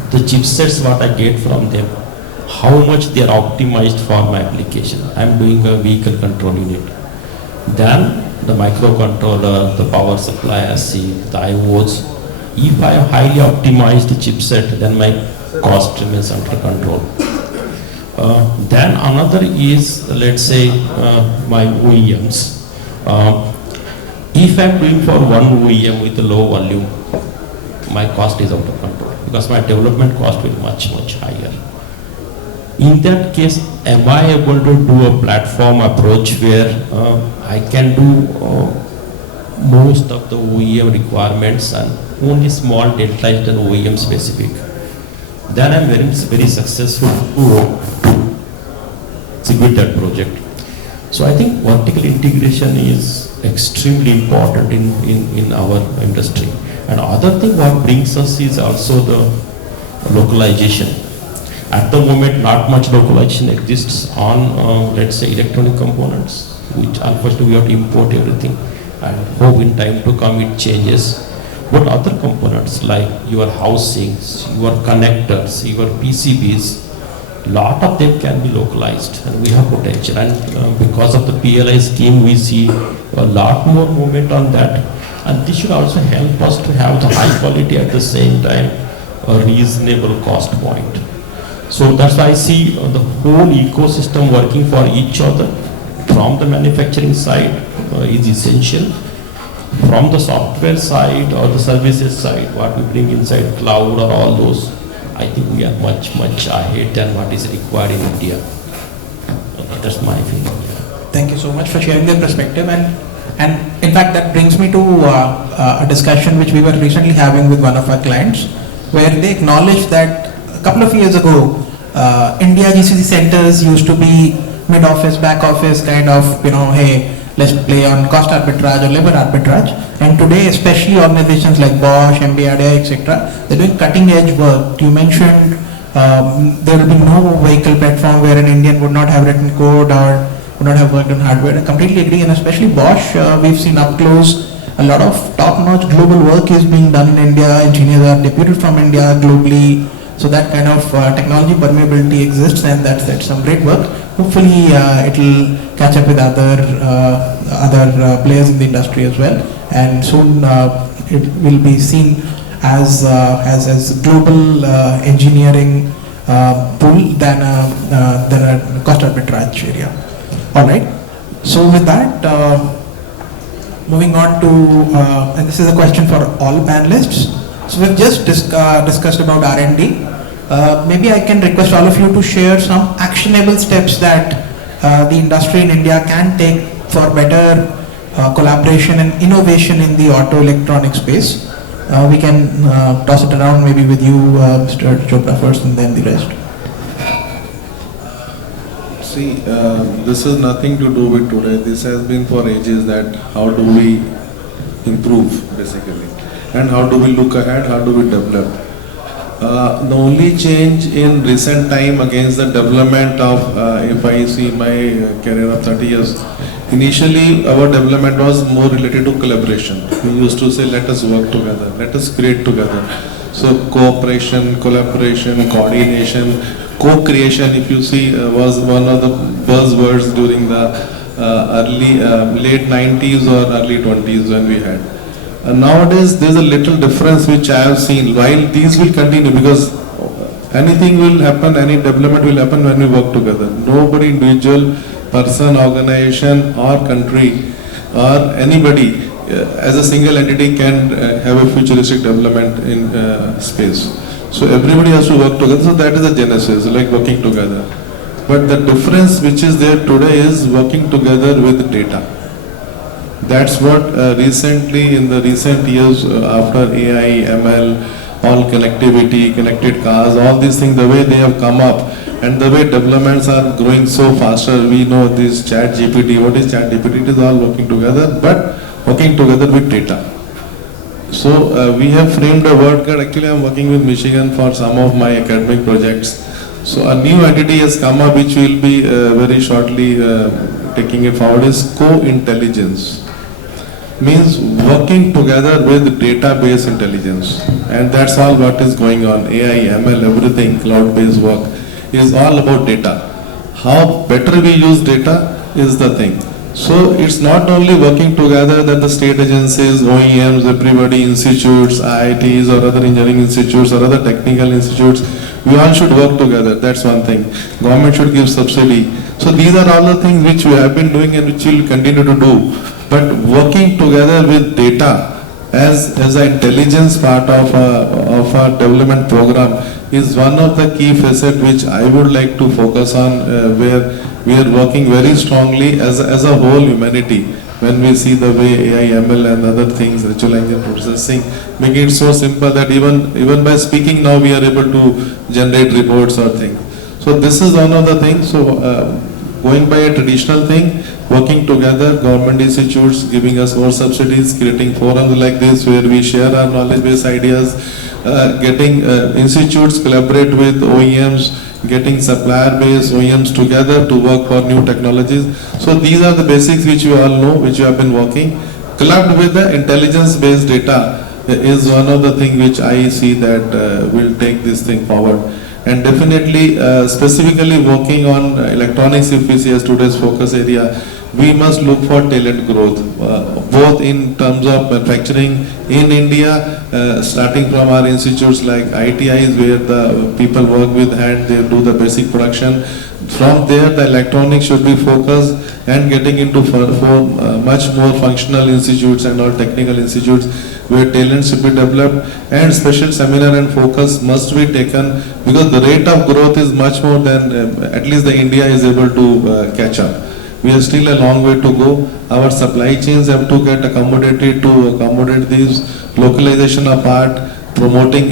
the chipsets what I get from them, how much they are optimized for my application. I'm doing a vehicle control unit. Then the microcontroller, the power supply IC, the IOs. If I have highly optimized chipset, then my cost remains under control. Then another is, let's say, my OEMs. If I'm doing for one OEM with a low volume, my cost is out of control because my development cost will be much higher. In that case, am I able to do a platform approach where I can do most of the OEM requirements and only small delta is done OEM specific? Then I'm very successful to execute that project. So I think vertical integration is extremely important in our industry. And other thing what brings us is also the localization. At the moment, not much localization exists on, let's say, electronic components, which unfortunately we have to import everything, and hope in time to come it changes. But other components like your housings, your connectors, your PCBs, lot of them can be localized, and we have potential. And because of the PLI scheme, we see a lot more movement on that. And this should also help us to have the high quality at the same time, a reasonable cost point. So that's why I see the whole ecosystem working for each other. From the manufacturing side is essential. From the software side or the services side, what we bring inside cloud or all those, I think we are much ahead than what is required in India. Okay, that's my feeling. Thank you so much for sharing the perspective, and in fact that brings me to a discussion which we were recently having with one of our clients, where they acknowledged that a couple of years ago, India GCC centers used to be mid office, back office kind of, hey, let's play on cost arbitrage or labor arbitrage. And today, especially organizations like Bosch, MBRDI, etc., they're doing cutting edge work. You mentioned there will be no vehicle platform where an Indian would not have written code or would not have worked on hardware. I completely agree, and especially Bosch, we've seen up close a lot of top-notch global work is being done in India. Engineers are deputed from India globally, so that kind of technology permeability exists, and that's some great work. Hopefully, it will catch up with other players in the industry as well, and soon it will be seen as global engineering pool than a cost arbitrage area. All right. So with that, moving on to, and this is a question for all panelists. So we've just discussed about R&D. Maybe I can request all of you to share some actionable steps that the industry in India can take for better collaboration and innovation in the auto electronic space. We can toss it around maybe with you, Mr. Chopra first, and then the rest. See, this has nothing to do with today. This has been for ages, that how do we improve basically, and how do we look ahead, how do we develop. The only change in recent time against the development of, if I see my career of 30 years, initially our development was more related to collaboration. We used to say, let us work together, let us create together. So cooperation, collaboration, coordination, co-creation, if you see, was one of the buzzwords during the late 90s or early 20s when we had. Nowadays, there's a little difference which I have seen. While these will continue, because anything will happen, any development will happen when we work together. Nobody, individual, person, organization or country or anybody as a single entity can have a futuristic development in space. So everybody has to work together. So that is the genesis, like working together. But the difference which is there today is working together with data. That's what recently, in the recent years, after AI, ML, all connectivity, connected cars, all these things, the way they have come up and the way developments are growing so faster. We know this ChatGPT. What is ChatGPT? It is all working together, but working together with data. So we have framed a word called, actually I'm working with Michigan for some of my academic projects. So a new entity has come up which will be very shortly taking it forward, is co-intelligence. Means working together with database intelligence, and that's all what is going on. AI, ML, everything, cloud-based work is all about data. How better we use data is the thing. So it's not only working together that the state agencies, OEMs, everybody, institutes, IITs or other engineering institutes or other technical institutes, we all should work together. That's one thing. Government should give subsidy. So these are all the things which we have been doing and which we will continue to do. But working together with data as an intelligence part of our development program is one of the key facets which I would like to focus on, where we are working very strongly as a whole humanity. When we see the way AI, ML and other things, natural language processing, making it so simple that even by speaking now we are able to generate reports or things. So this is one of the things. So going by a traditional thing, working together, government institutes giving us more subsidies, creating forums like this where we share our knowledge-based ideas, getting institutes collaborate with OEMs, getting supplier-based OEMs together to work for new technologies. So these are the basics which you all know, which you have been working. Clubbed with the intelligence-based data is one of the things which I see that will take this thing forward. And definitely, specifically working on electronics, if we see as today's focus area, we must look for talent growth, both in terms of manufacturing in India, starting from our institutes like ITIs, where the people work with hand, they do the basic production. From there, the electronics should be focused and getting into much more functional institutes and all technical institutes where talent should be developed, and special seminar and focus must be taken because the rate of growth is much more than at least the India is able to catch up. We are still a long way to go. Our supply chains have to get accommodated to accommodate these localization of art, promoting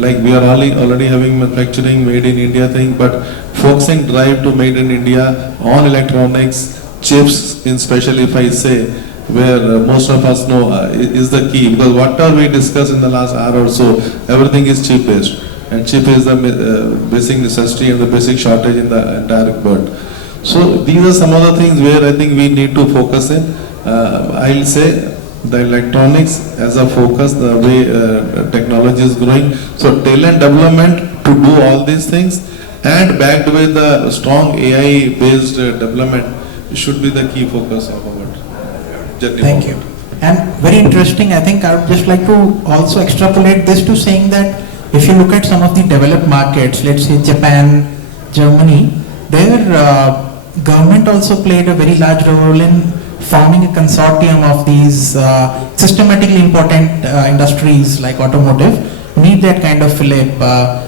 like we are already having manufacturing made in India thing, but focusing drive to made in India on electronics, chips, in special if I say, where most of us know is the key, because whatever we discussed in the last hour or so, everything is chip based, and chip is the basic necessity and the basic shortage in the entire world. So these are some of the things where I think we need to focus in. I'll say the electronics as a focus, the way technology is growing. So talent development to do all these things and backed with the strong AI based development should be the key focus of our journey. Thank you. And very interesting, I think I would just like to also extrapolate this to saying that if you look at some of the developed markets, let's say Japan, Germany, their government also played a very large role in forming a consortium of these systematically important industries like automotive need that kind of fillip.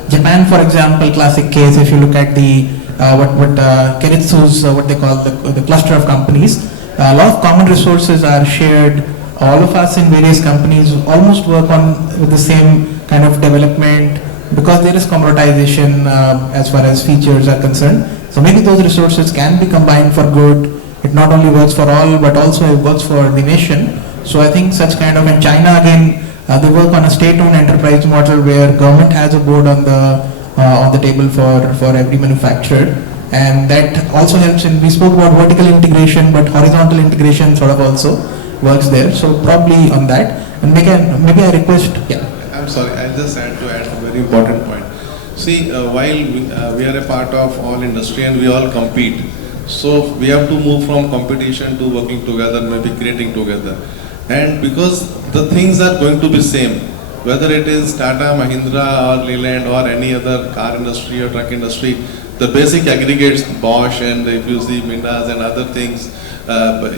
Japan, for example, classic case, if you look at the Keiretsu's, what they call the cluster of companies, a lot of common resources are shared. All of us in various companies almost work on with the same kind of development because there is commoditization as far as features are concerned. So maybe those resources can be combined for good. It not only works for all, but also it works for the nation. So I think such kind of, in China again, they work on a state-owned enterprise model where government has a board on the table for every manufacturer. And that also helps in, we spoke about vertical integration, but horizontal integration sort of also works there. So probably on that. And maybe I request, yeah. I'm sorry, I just had to add a very important point. See, while we are a part of all industry and we all compete, so we have to move from competition to working together, maybe creating together. And because the things are going to be same, whether it is Tata, Mahindra or Leyland or any other car industry or truck industry, the basic aggregates, Bosch and if you see Mindas and other things,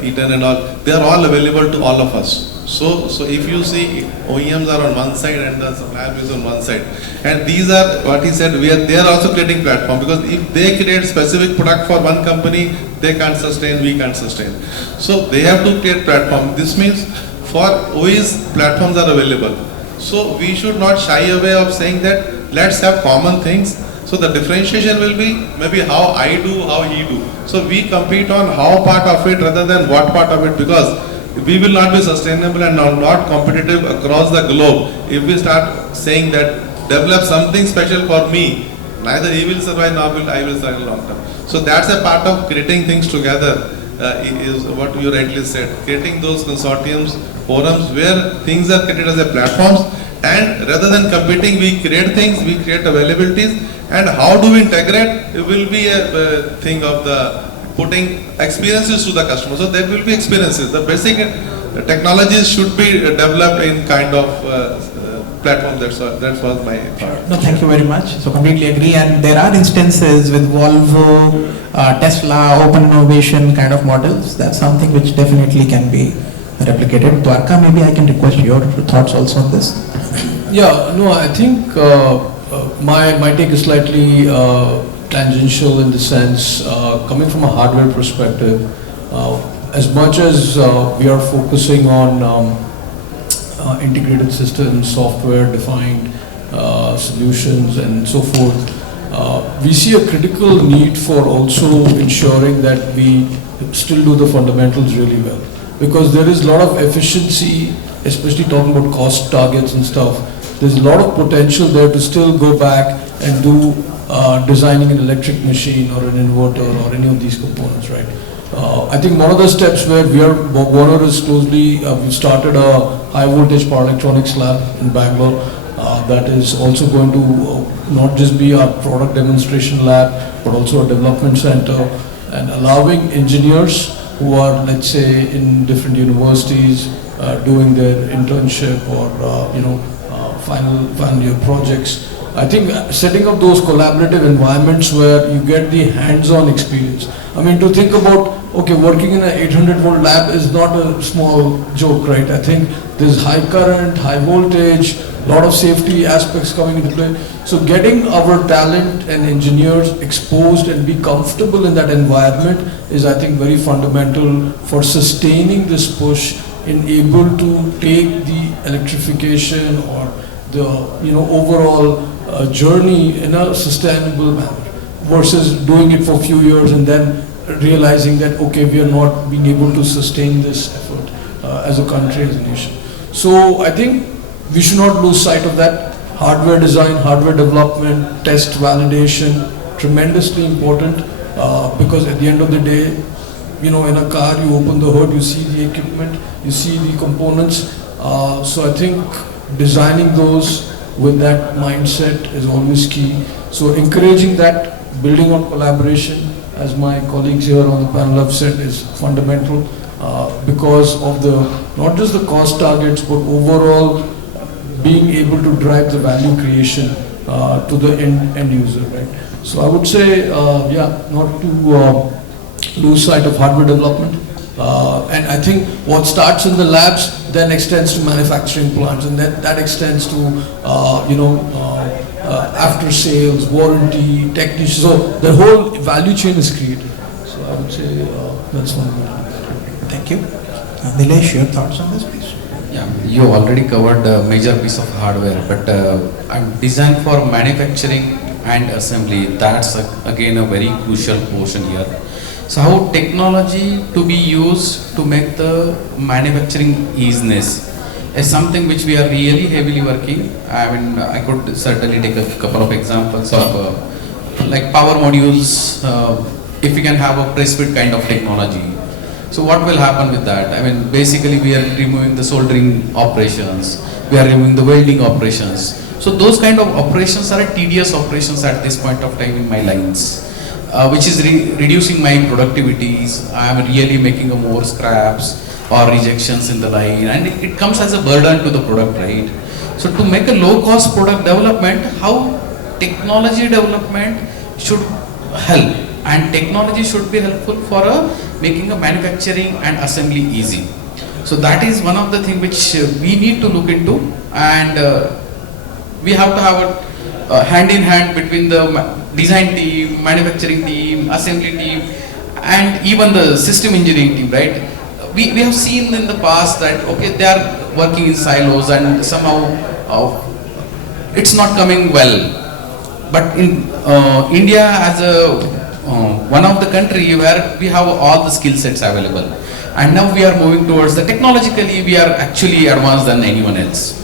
Eaton and all, they are all available to all of us. So if you see OEMs are on one side and the supplier is on one side, and these are what he said, they are also creating platform, because if they create specific product for one company, they can't sustain, we can't sustain. So they have to create platform. This means for OEs platforms are available. So we should not shy away of saying that let's have common things. So the differentiation will be maybe how I do, how he do. So we compete on how part of it rather than what part of it, because we will not be sustainable and not competitive across the globe if we start saying that develop something special for me. Neither he will survive nor will I will survive long term. So that's a part of creating things together is what you rightly said. Creating those consortiums, forums where things are created as a platforms, and rather than competing, we create things, we create availabilities, and how do we integrate? It will be a thing of the putting experiences to the customer. So there will be experiences. The basic technologies should be developed in kind of platform. That was my thought. No, thank you very much. So completely agree. And there are instances with Volvo, Tesla, open innovation kind of models. That's something which definitely can be replicated. Dwarka, maybe I can request your thoughts also on this. Yeah, no, I think my take is slightly tangential in the sense, coming from a hardware perspective, as much as we are focusing on integrated systems, software defined solutions and so forth, we see a critical need for also ensuring that we still do the fundamentals really well. Because there is a lot of efficiency, especially talking about cost targets and stuff. There's a lot of potential there to still go back and do designing an electric machine or an inverter or any of these components, right? I think one of the steps where Bob Warner is closely, we've started a high voltage power electronics lab in Bangalore. That is also going to not just be our product demonstration lab, but also a development center, and allowing engineers who are, let's say, in different universities doing their internship or final year projects. I think setting up those collaborative environments where you get the hands-on experience. I mean, to think about, okay, working in an 800 volt lab is not a small joke, right? I think there's high current, high voltage, lot of safety aspects coming into play. So getting our talent and engineers exposed and be comfortable in that environment is, I think, very fundamental for sustaining this push in able to take the electrification or the overall journey in a sustainable manner versus doing it for a few years and then realizing that, okay, we are not being able to sustain this effort as a country, as a nation. So I think we should not lose sight of that. Hardware design, hardware development, test validation, tremendously important because at the end of the day, in a car you open the hood, you see the equipment, you see the components. So I think designing those with that mindset is always key. So encouraging that, building on collaboration, as my colleagues here on the panel have said, is fundamental because of not just the cost targets, but overall being able to drive the value creation to the end user, right? So I would say, not to lose sight of hardware development. And I think what starts in the labs then extends to manufacturing plants, and that extends to after sales, warranty, technicians. So the whole value chain is created. So I would say that's one of Thank you. Nilesh, your thoughts on this, please? Yeah, you already covered a major piece of hardware, but design for manufacturing and assembly, that's again a very crucial portion here. So how technology to be used to make the manufacturing easiness is something which we are really heavily working. I mean, I could certainly take a couple of examples of like power modules, if we can have a press-fit kind of technology. So what will happen with that? I mean, basically we are removing the soldering operations, we are removing the welding operations. So those kind of operations are tedious operations at this point of time in my lines, which is reducing my productivities. I am really making more scraps or rejections in the line, and it comes as a burden to the product, right? So to make a low cost product development, how technology development should help, and technology should be helpful for making a manufacturing and assembly easy. So that is one of the things which we need to look into, and we have to have a hand in hand between the design team, manufacturing team, assembly team, and even the system engineering team, right? We have seen in the past that, okay, they are working in silos and somehow it's not coming well. But in India as one of the country where we have all the skill sets available, and now we are moving towards the technologically we are actually advanced than anyone else.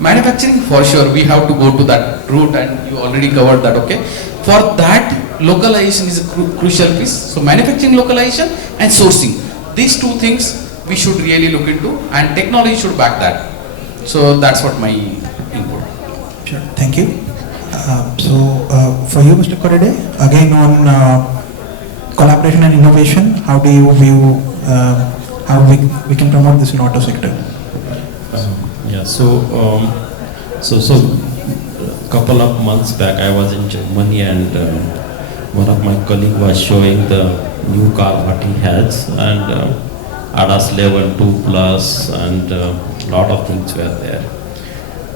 Manufacturing, for sure, we have to go to that route, and you already covered that, okay? For that, localization is a crucial piece. So manufacturing localization and sourcing, these two things we should really look into, and technology should back that. So that's what my input. Sure, thank you. For you, Mr. Korade, again on collaboration and innovation, how do you view how we can promote this in auto sector? Yeah, so couple of months back I was in Germany, and one of my colleagues was showing the new car what he has, and ADAS level 2 plus, and lot of things were there.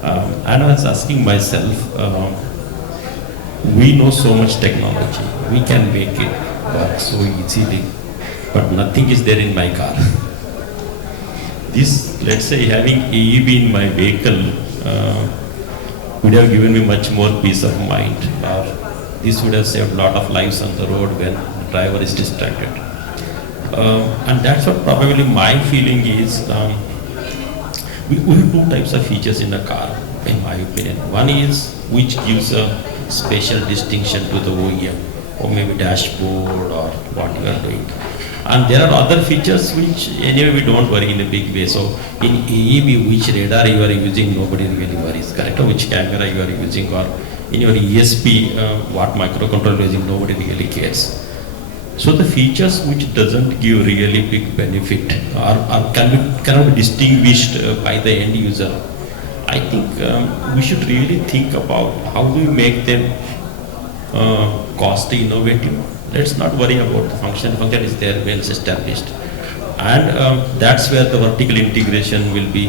And I was asking myself, we know so much technology, we can make it work so easily, but nothing is there in my car. This, let's say, having AEB in my vehicle would have given me much more peace of mind, or this would have saved a lot of lives on the road when the driver is distracted. And that's what probably my feeling is. We have two types of features in the car, in my opinion. One is which gives a special distinction to the OEM, or maybe dashboard or what you are doing. And there are other features which anyway we don't worry in a big way. So in AEB, which radar you are using, nobody really worries, correct? Or which camera you are using, or in your ESP, what microcontroller you are using, nobody really cares. So the features which doesn't give really big benefit or cannot be distinguished by the end user, I think we should really think about how do we make them cost innovative. Let's not worry about the function. Function is there, well established, and that's where the vertical integration will be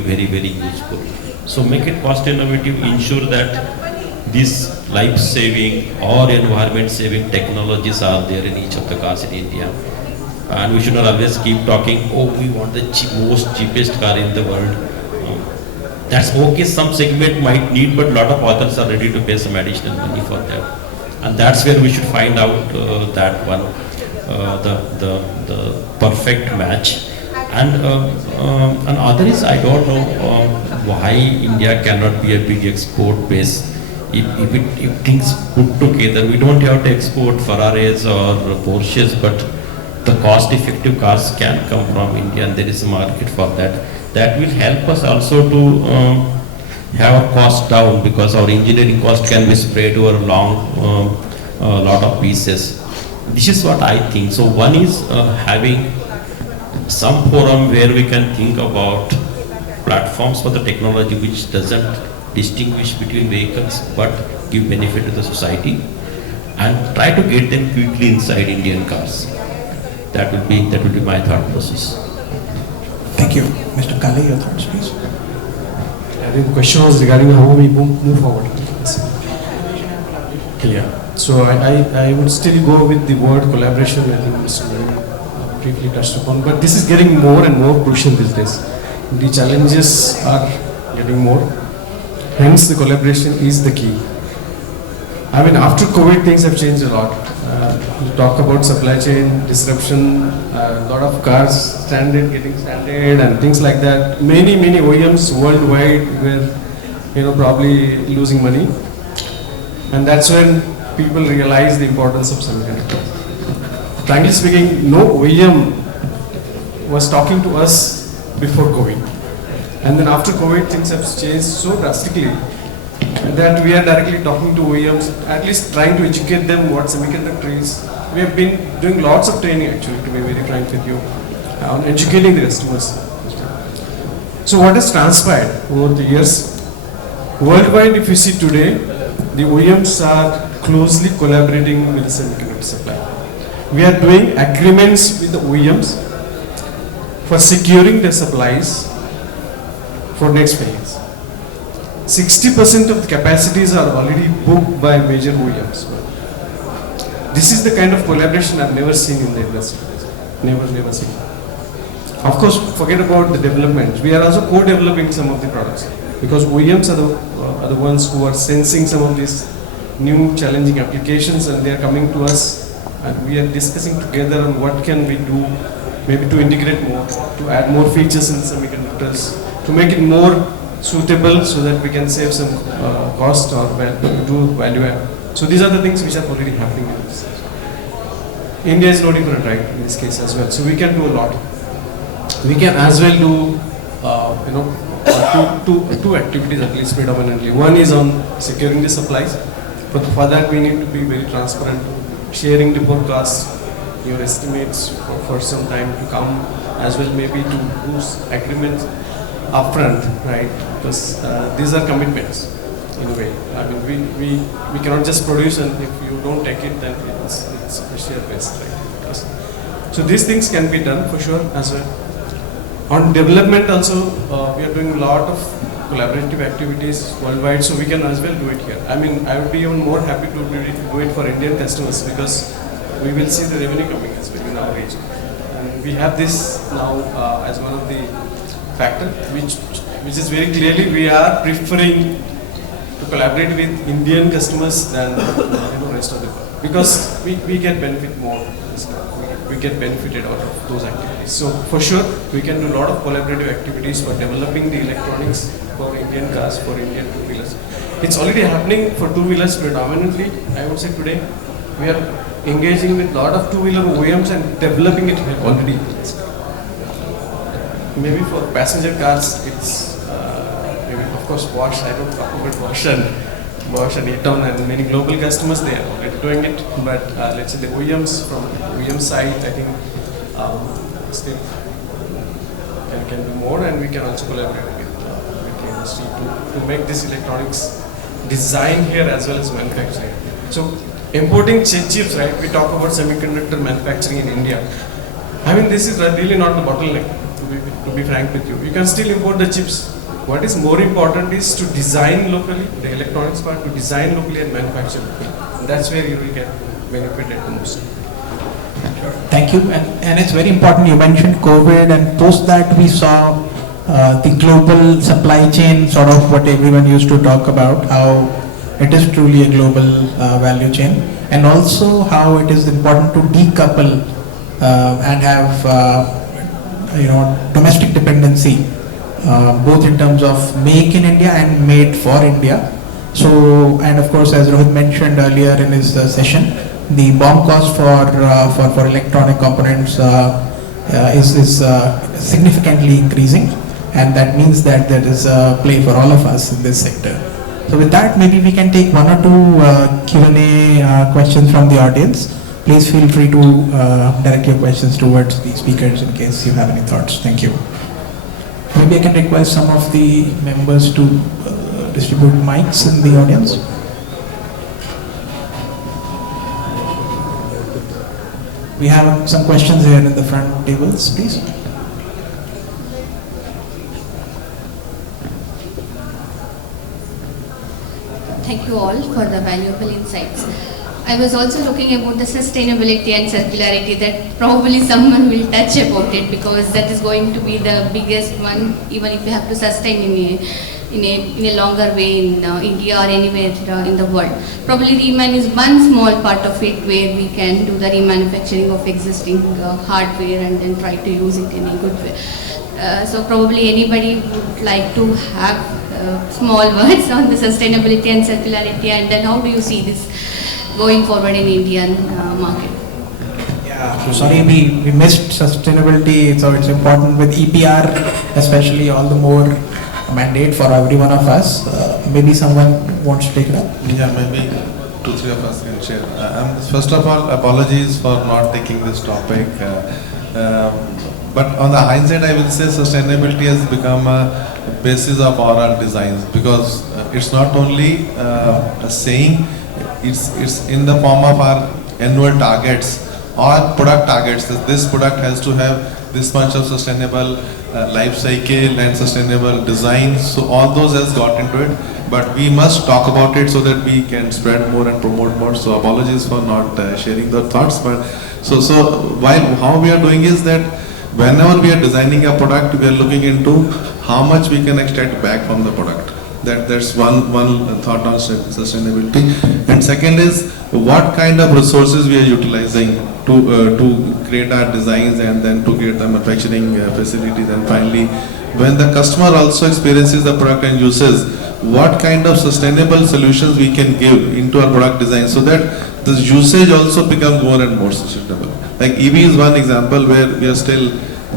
very, very useful. So make it cost innovative, ensure that these life-saving or environment-saving technologies are there in each of the cars in India. And we should not always keep talking, oh, we want the most cheapest car in the world. That's okay, some segment might need, but a lot of others are ready to pay some additional money for them. And that's where we should find out that one, the perfect match. And other is, I don't know why India cannot be a big export base. If things put together, we don't have to export Ferraris or Porsches, but the cost-effective cars can come from India, and there is a market for that. That will help us also to have our cost down, because our engineering cost can be spread over a lot of pieces. This is what I think. So one is having some forum where we can think about platforms for the technology which doesn't distinguish between vehicles but give benefit to the society, and try to get them quickly inside Indian cars. That would be my thought process. Thank you. Mr. Kali, your thoughts, please. I think the question was regarding how we move forward. Yeah. So I would still go with the word collaboration. I think Mr. Naveen briefly touched upon, but this is getting more and more crucial these days. The challenges are getting more. Hence, the collaboration is the key. I mean, after COVID, things have changed a lot. You talk about supply chain disruption, a lot of cars getting stranded and things like that. Many OEMs worldwide were, probably losing money. And that's when people realize the importance of semiconductors. Frankly speaking, no OEM was talking to us before COVID. And then after COVID, things have changed so drastically that we are directly talking to OEMs, at least trying to educate them what semiconductor is. We have been doing lots of training, actually, to be very frank with you, on educating the customers. So what has transpired over the years? Worldwide, if you see today, the OEMs are closely collaborating with the semiconductor supplier. We are doing agreements with the OEMs for securing their supplies for next 5 years. 60% of the capacities are already booked by major OEMs. This is the kind of collaboration I've never seen in the industry. Never seen. Of course, forget about the development. We are also co-developing some of the products, because OEMs are the ones who are sensing some of these new challenging applications, and they are coming to us, and we are discussing together on what can we do, maybe to integrate more, to add more features in semiconductors, to make it more suitable so that we can save some cost or do value add. So these are the things which are already happening in this. India is no different, right, in this case as well. So we can do a lot. We can as well do, two activities at least predominantly. One is on securing the supplies, but for that we need to be very transparent, sharing the forecast, your estimates for some time to come, as well maybe to boost agreements upfront, right? Because these are commitments in a way. I mean, we cannot just produce, and if you don't take it, then it's a sheer waste, right? Because, so these things can be done for sure as well. On development also, we are doing a lot of collaborative activities worldwide, so we can as well do it here. I mean, I would be even more happy to do it for Indian customers, because we will see the revenue coming as well in our region. And we have this now as one of the factor, which is very clearly we are preferring to collaborate with Indian customers than rest of the world, because we get benefit more. we get benefited out of those activities. So for sure, we can do a lot of collaborative activities for developing the electronics for Indian cars, for Indian two-wheelers. It's already happening for two-wheelers predominantly. I would say today we are engaging with a lot of two-wheeler OEMs and developing it here already. Maybe for passenger cars, it's maybe of course Bosch. I don't talk about Bosch and Eaton and many global customers. They are already doing it. But let's say the OEMs from OEM side, I think still can do more, and we can also collaborate with the industry to make this electronics design here as well as manufacturing. So importing chips, right? We talk about semiconductor manufacturing in India. I mean, this is really not the bottleneck. To be frank with you, you can still import the chips. What is more important is to design locally, the electronics part, to design locally and manufacture locally. And that's where you will get benefited the most. Thank you. And it's very important you mentioned COVID, and post that we saw the global supply chain, sort of what everyone used to talk about, how it is truly a global value chain, and also how it is important to decouple and have domestic dependency, both in terms of make in India and made for India. So, and of course, as Rohit mentioned earlier in his session, the BOM cost for electronic components is significantly increasing, and that means that there is a play for all of us in this sector. So with that, maybe we can take one or two Q&A questions from the audience. Please feel free to direct your questions towards the speakers in case you have any thoughts. Thank you. Maybe I can request some of the members to distribute mics in the audience. We have some questions here in the front tables, please. Thank you all for the valuable insights. I was also looking about the sustainability and circularity, that probably someone will touch about it, because that is going to be the biggest one, even if you have to sustain in a longer way in India or anywhere in the world. Probably Reman is one small part of it, where we can do the remanufacturing of existing hardware and then try to use it in a good way. So probably anybody would like to have small words on the sustainability and circularity, and then how do you see this going forward in Indian market? Yeah, sorry we missed sustainability, so it's important with EPR, especially all the more mandate for every one of us. Maybe someone wants to take it up. Yeah, maybe 2-3 of us can share. First of all, apologies for not taking this topic. But on the hindsight, I will say sustainability has become a basis of all our designs, because it's not only a saying, it's in the form of our annual targets or product targets. This product has to have this much of sustainable life cycle and sustainable design. So all those has got into it, but we must talk about it so that we can spread more and promote more. So apologies for not sharing the thoughts. But so how we are doing is that whenever we are designing a product, we are looking into how much we can extract back from the product. That's one thought on sustainability. And second is what kind of resources we are utilizing to create our designs and then to create the manufacturing facilities. And finally, when the customer also experiences the product and uses, what kind of sustainable solutions we can give into our product design, so that the usage also becomes more and more sustainable. Like EV is one example where we are still,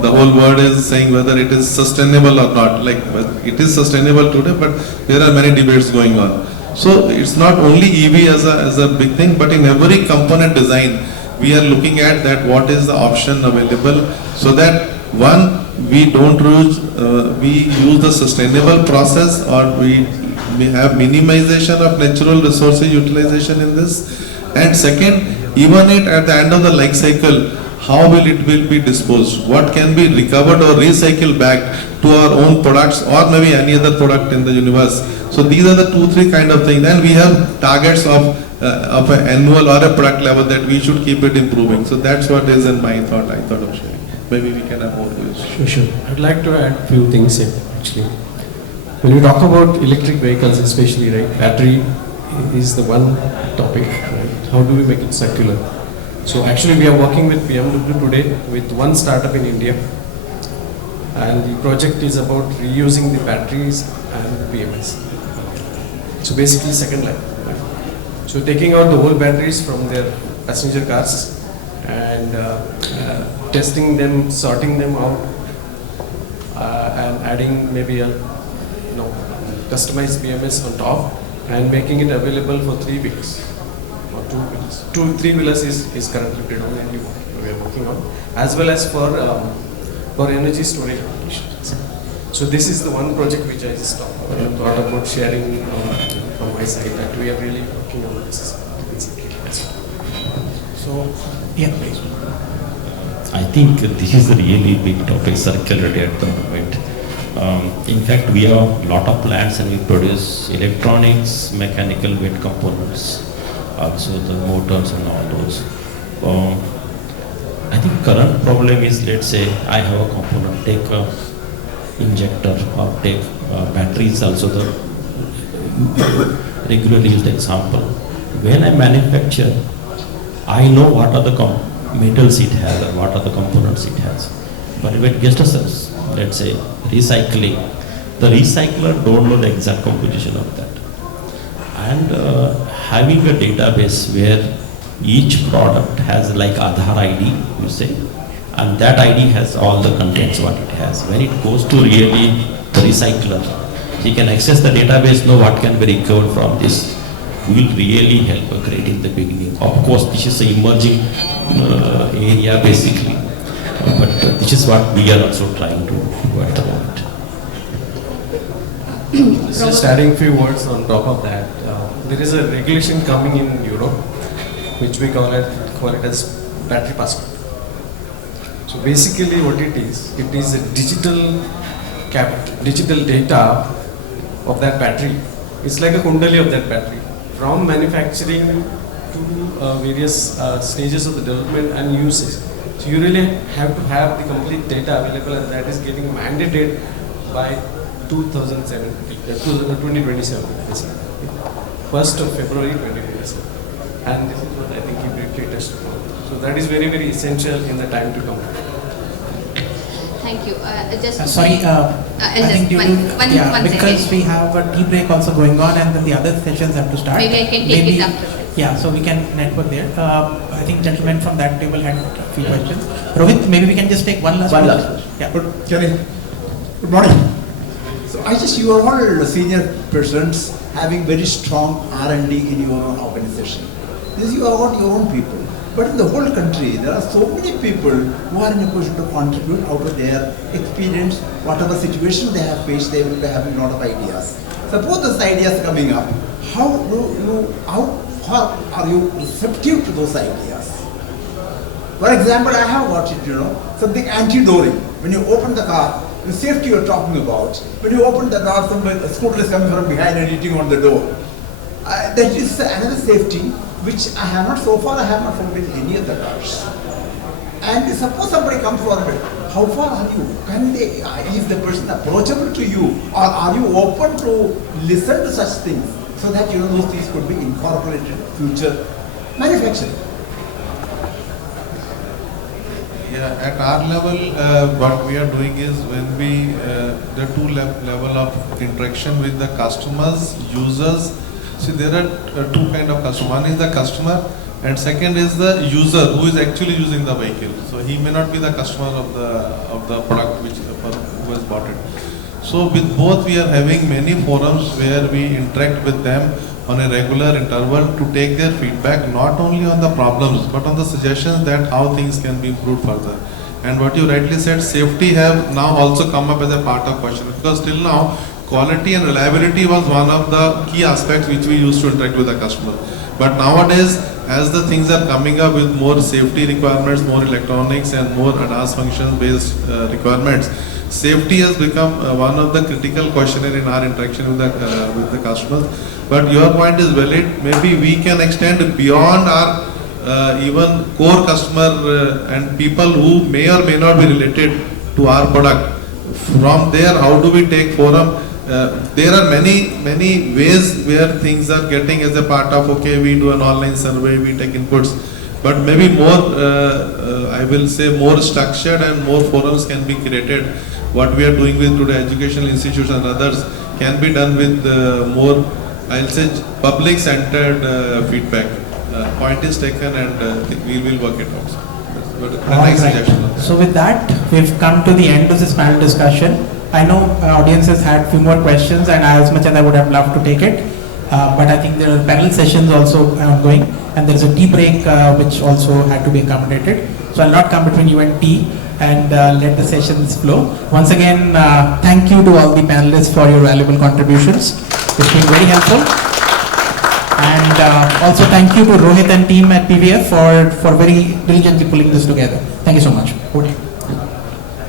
the whole world is saying whether it is sustainable or not. Like it is sustainable today, but there are many debates going on. So it's not only EV as a big thing, but in every component design, we are looking at that what is the option available, so that one, we don't use, we use the sustainable process, or we have minimization of natural resources utilization in this. And second, even it at the end of the life cycle, how will it be disposed? What can be recovered or recycled back to our own products or maybe any other product in the universe? So these are the 2-3 kind of things. Then we have targets of an annual or a product level that we should keep it improving. So that's what is in my thought. I thought of sharing. Maybe we can have more views. Sure. I'd like to add a few things here actually. When we talk about electric vehicles especially, right, battery is the one topic, right? How do we make it circular? So actually we are working with BMW today with one startup in India, and the project is about reusing the batteries and BMS. So basically second life. So taking out the old batteries from their passenger cars and testing them, sorting them out, and adding maybe a customized BMS on top and making it available for 3 wheels or 2 wheels. 3 wheelers is currently predominantly what we are working on, as well as for energy storage applications. So this is the one project which I just thought about sharing from my side, that we are really working on this. So, yeah, please. I think this is a really big topic, circularity at the moment. In fact, we have a lot of plants and we produce electronics, mechanical weight components, also the motors and all those. I think current problem is, let's say I have a component, take a injector or take batteries, also the regularly used example. When I manufacture, I know what are the metals it has or what are the components it has. But when it gets to, let's say, recycling, the recycler don't know the exact composition of that. And having a database where each product has like Aadhaar ID, you say, and that ID has all the contents what it has. When it goes to really the recycler, he can access the database, know what can be recovered from this. Will really help a great in the beginning. Of course, this is an emerging area basically, but this is what we are also trying to do at the moment. Just adding few words on top of that, there is a regulation coming in Europe, which we call it as battery passport. So basically what it is a digital data of that battery. It's like a kundali of that battery, from manufacturing to various stages of the development and usage. So you really have to have the complete data available, and that is getting mandated by 2027, basically. 1st of February 2027. And this is what I think you briefly touched upon. So that is very, very essential in the time to come. Thank you. Sorry, I think due to, because we have a tea break also going on and then the other sessions have to start. Maybe I can take it after that. Yeah, so we can network there. I think gentlemen from that table had a few questions. Rohit, maybe we can just take one last question. Yeah. Good morning. So you are all senior persons having very strong R&D in your own organization. You are all your own people. But in the whole country, there are so many people who are in a position to contribute out of their experience, whatever situation they have faced, they will be having a lot of ideas. Suppose those ideas coming up, how far are you receptive to those ideas? For example, I have got it, something anti-dooring. When you open the car, the safety you are talking about, when you open the door, a scooter is coming from behind and hitting on the door. That is another safety which I have not found in any of the cars. And suppose somebody comes forward, how far are you? Is the person approachable to you, or are you open to listen to such things so that those things could be incorporated in future manufacturing? Yeah, at our level, what we are doing is when there are two level of interaction with the customers, users. See, there are two kind of customers. One is the customer, and second is the user who is actually using the vehicle. So he may not be the customer of the product who has bought it. So with both, we are having many forums where we interact with them on a regular interval to take their feedback, not only on the problems but on the suggestions that how things can be improved further. And what you rightly said, safety have now also come up as a part of question, because till now quality and reliability was one of the key aspects which we used to interact with the customer. But nowadays, as the things are coming up with more safety requirements, more electronics and more advanced function based requirements, safety has become one of the critical questionnaire in our interaction with the customers. But your point is valid. Maybe we can extend beyond our even core customer and people who may or may not be related to our product. From there, how do we take forum? There are many ways where things are getting as a part of, okay, we do an online survey, we take inputs. but maybe more, I will say more structured and more forums can be created. What we are doing with today educational institutions and others can be done with more, I'll say, public-centered feedback. Point is taken, and we will work it out. But a All nice right. suggestion. So with that, we've come to the end of this panel discussion. I know audience has had few more questions, and as much as I would have loved to take it, but I think there are panel sessions also ongoing, and there is a tea break which also had to be accommodated. So I'll not come between you and tea, and let the sessions flow. Once again, thank you to all the panelists for your valuable contributions. It's been very helpful. And also thank you to Rohit and team at PVF for very diligently pulling this together. Thank you so much. Over to you.